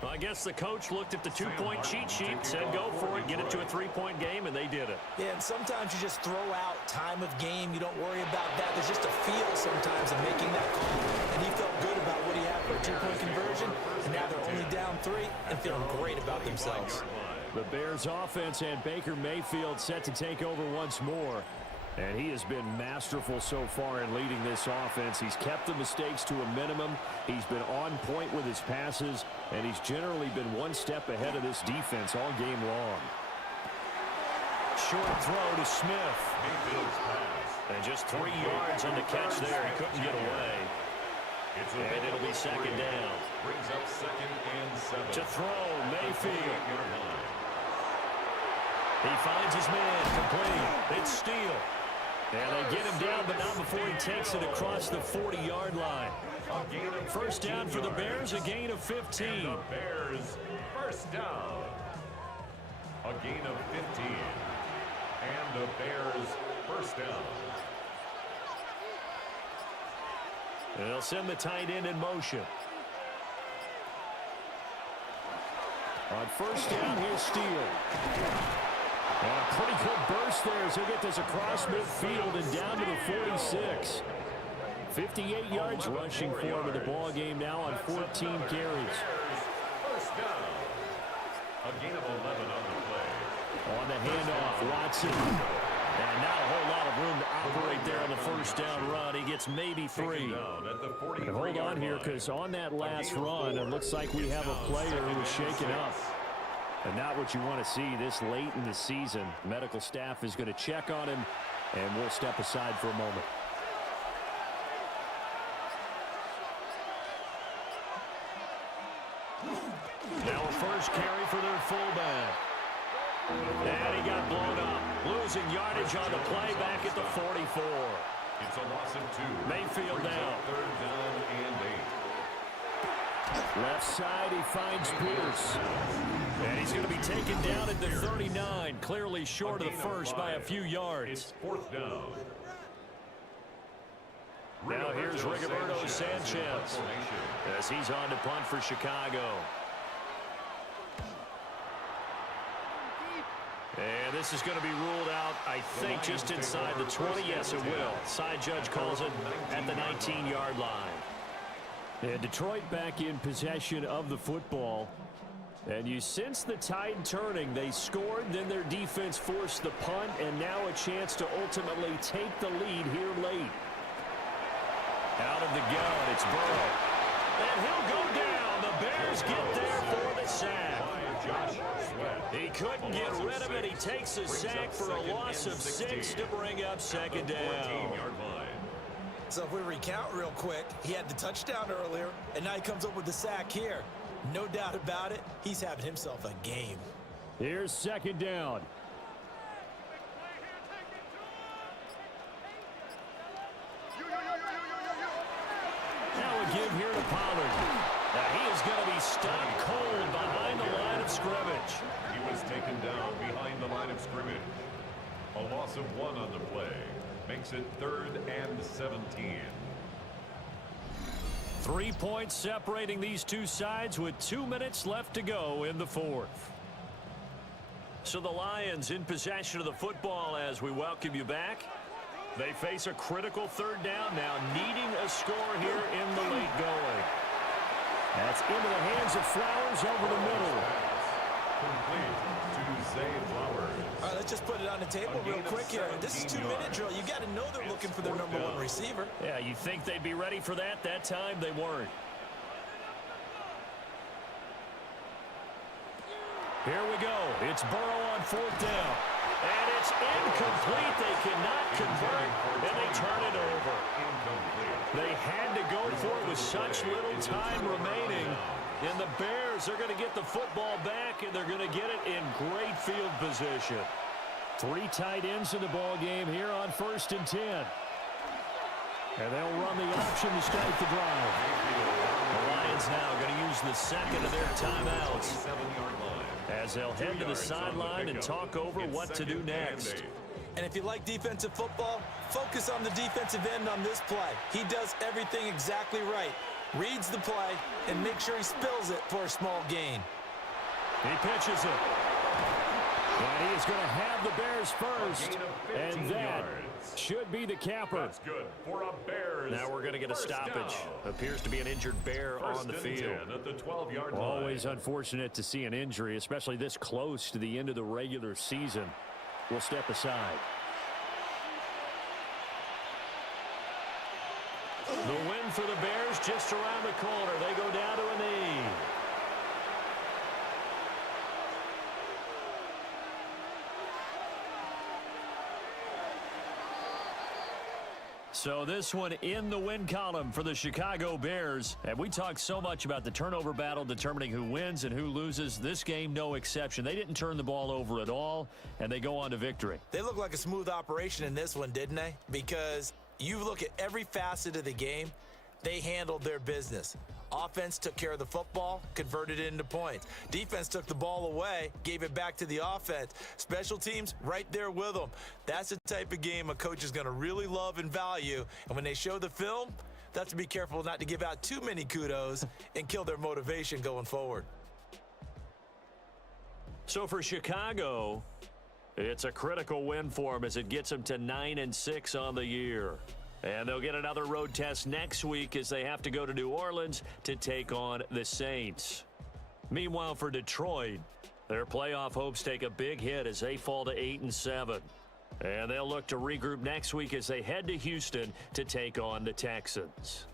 Well, I guess the coach looked at the 2-point cheat sheet, said go for it, get it to a 3-point game, and they did it. Yeah, and sometimes you just throw out time of game. You don't worry about that. There's just a feel sometimes of making that call. And he felt good about what he had for a 2-point conversion. And now they're only down 3 and feeling great about themselves. The Bears offense and Baker Mayfield set to take over once more. And he has been masterful so far in leading this offense. He's kept the mistakes to a minimum. He's been on point with his passes, and he's generally been one step ahead of this defense all game long. Short throw to Smith. And just 3 yards on the catch there. He couldn't get away. And it'll be 2nd down. Brings up 2nd and 7. To throw, Mayfield. He finds his man, complete. It's Steele. And they get him down, but not before he takes it across the 40-yard line. First down for the Bears, a gain of 15. And the Bears first down. A gain of 15. And the Bears first down. They'll send the tight end in motion. On first down, here's Steele. And a pretty good burst there as he'll get this across midfield and down to the 46. 58 yards rushing for him in the ball game now on 14 carries. First down. A gain of 11 on the play. On the handoff, Watson. And not a whole lot of room to operate there on the first down run. He gets maybe 3. And hold on here, because on that last run, it looks like we have a player who was shaken up. And not what you want to see this late in the season. Medical staff is going to check on him, and we'll step aside for a moment. Now a first carry for their fullback. And he got blown up. Losing yardage on the play back at the 44. It's a loss of 2. Mayfield down. Third down and 8. Left side, he finds Pierce. And he's going to be taken down at the 39, clearly short of the first by a few yards. It's fourth down. Now here's Rigoberto Sanchez as he's on to punt for Chicago. And this is going to be ruled out, I think, just inside the 20. Yes, it will. Side judge calls it at the 19-yard line. And Detroit back in possession of the football. And you sense the tide turning. They scored, then their defense forced the punt, and now a chance to ultimately take the lead here late. Out of the gun, it's Burrow. And he'll go down. The Bears get there for the sack. He couldn't get rid of it. He takes a sack for a loss of 6 to bring up second down. So if we recount real quick, he had the touchdown earlier, and now he comes up with the sack here. No doubt about it, he's having himself a game. Here's second down. Now a give here to Pollard. Now he is going to be stopped cold behind the line of scrimmage. He was taken down behind the line of scrimmage. A loss of 1 on the play. Makes it 3rd and 17. 3 points separating these two sides with 2 minutes left to go in the fourth. So the Lions in possession of the football as we welcome you back. They face a critical third down now, needing a score here in the late going. That's into the hands of Flowers over the middle. Complete to Zay Flowers. All right, let's just put it on the table real quick here. This is 2-minute drill. You got to know they're looking for their number 1 receiver. Yeah, you think they'd be ready for that? That time they weren't. Here we go. It's Burrow on fourth down. And it's incomplete. They cannot convert, and they turn it over. They had to go for it with such little time remaining. And the Bears are going to get the football back, and they're going to get it in great field position. 3 tight ends in the ball game here on 1st and 10. And they'll run the option to start the drive. The Lions now going to use the second of their timeouts as they'll head to the sideline and talk over what to do next. And if you like defensive football, focus on the defensive end on this play. He does everything exactly right. Reads the play and makes sure he spills it for a small gain. He pitches it. And he is going to have the Bears first. And that should be the capper. That's good for a Bears. Now we're going to get a stoppage. Appears to be an injured Bear on the field. At the 12-yard line. Always unfortunate to see an injury, especially this close to the end of the regular season. We'll step aside. The win for the Bears just around the corner. They go down to a knee. So this one in the win column for the Chicago Bears. And we talked so much about the turnover battle determining who wins and who loses. This game, no exception. They didn't turn the ball over at all, and they go on to victory. They look like a smooth operation in this one, didn't they? Because you look at every facet of the game, they handled their business. Offense took care of the football, converted it into points. Defense took the ball away, gave it back to the offense. Special teams, right there with them. That's the type of game a coach is going to really love and value. And when they show the film, they have to be careful not to give out too many kudos and kill their motivation going forward. So for Chicago, it's a critical win for them as it gets them to 9-6 on the year. And they'll get another road test next week as they have to go to New Orleans to take on the Saints. Meanwhile, for Detroit, their playoff hopes take a big hit as they fall to 8-7. And they'll look to regroup next week as they head to Houston to take on the Texans.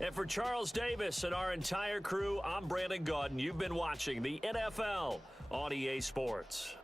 And for Charles Davis and our entire crew, I'm Brandon Gaudin. You've been watching the NFL on EA Sports.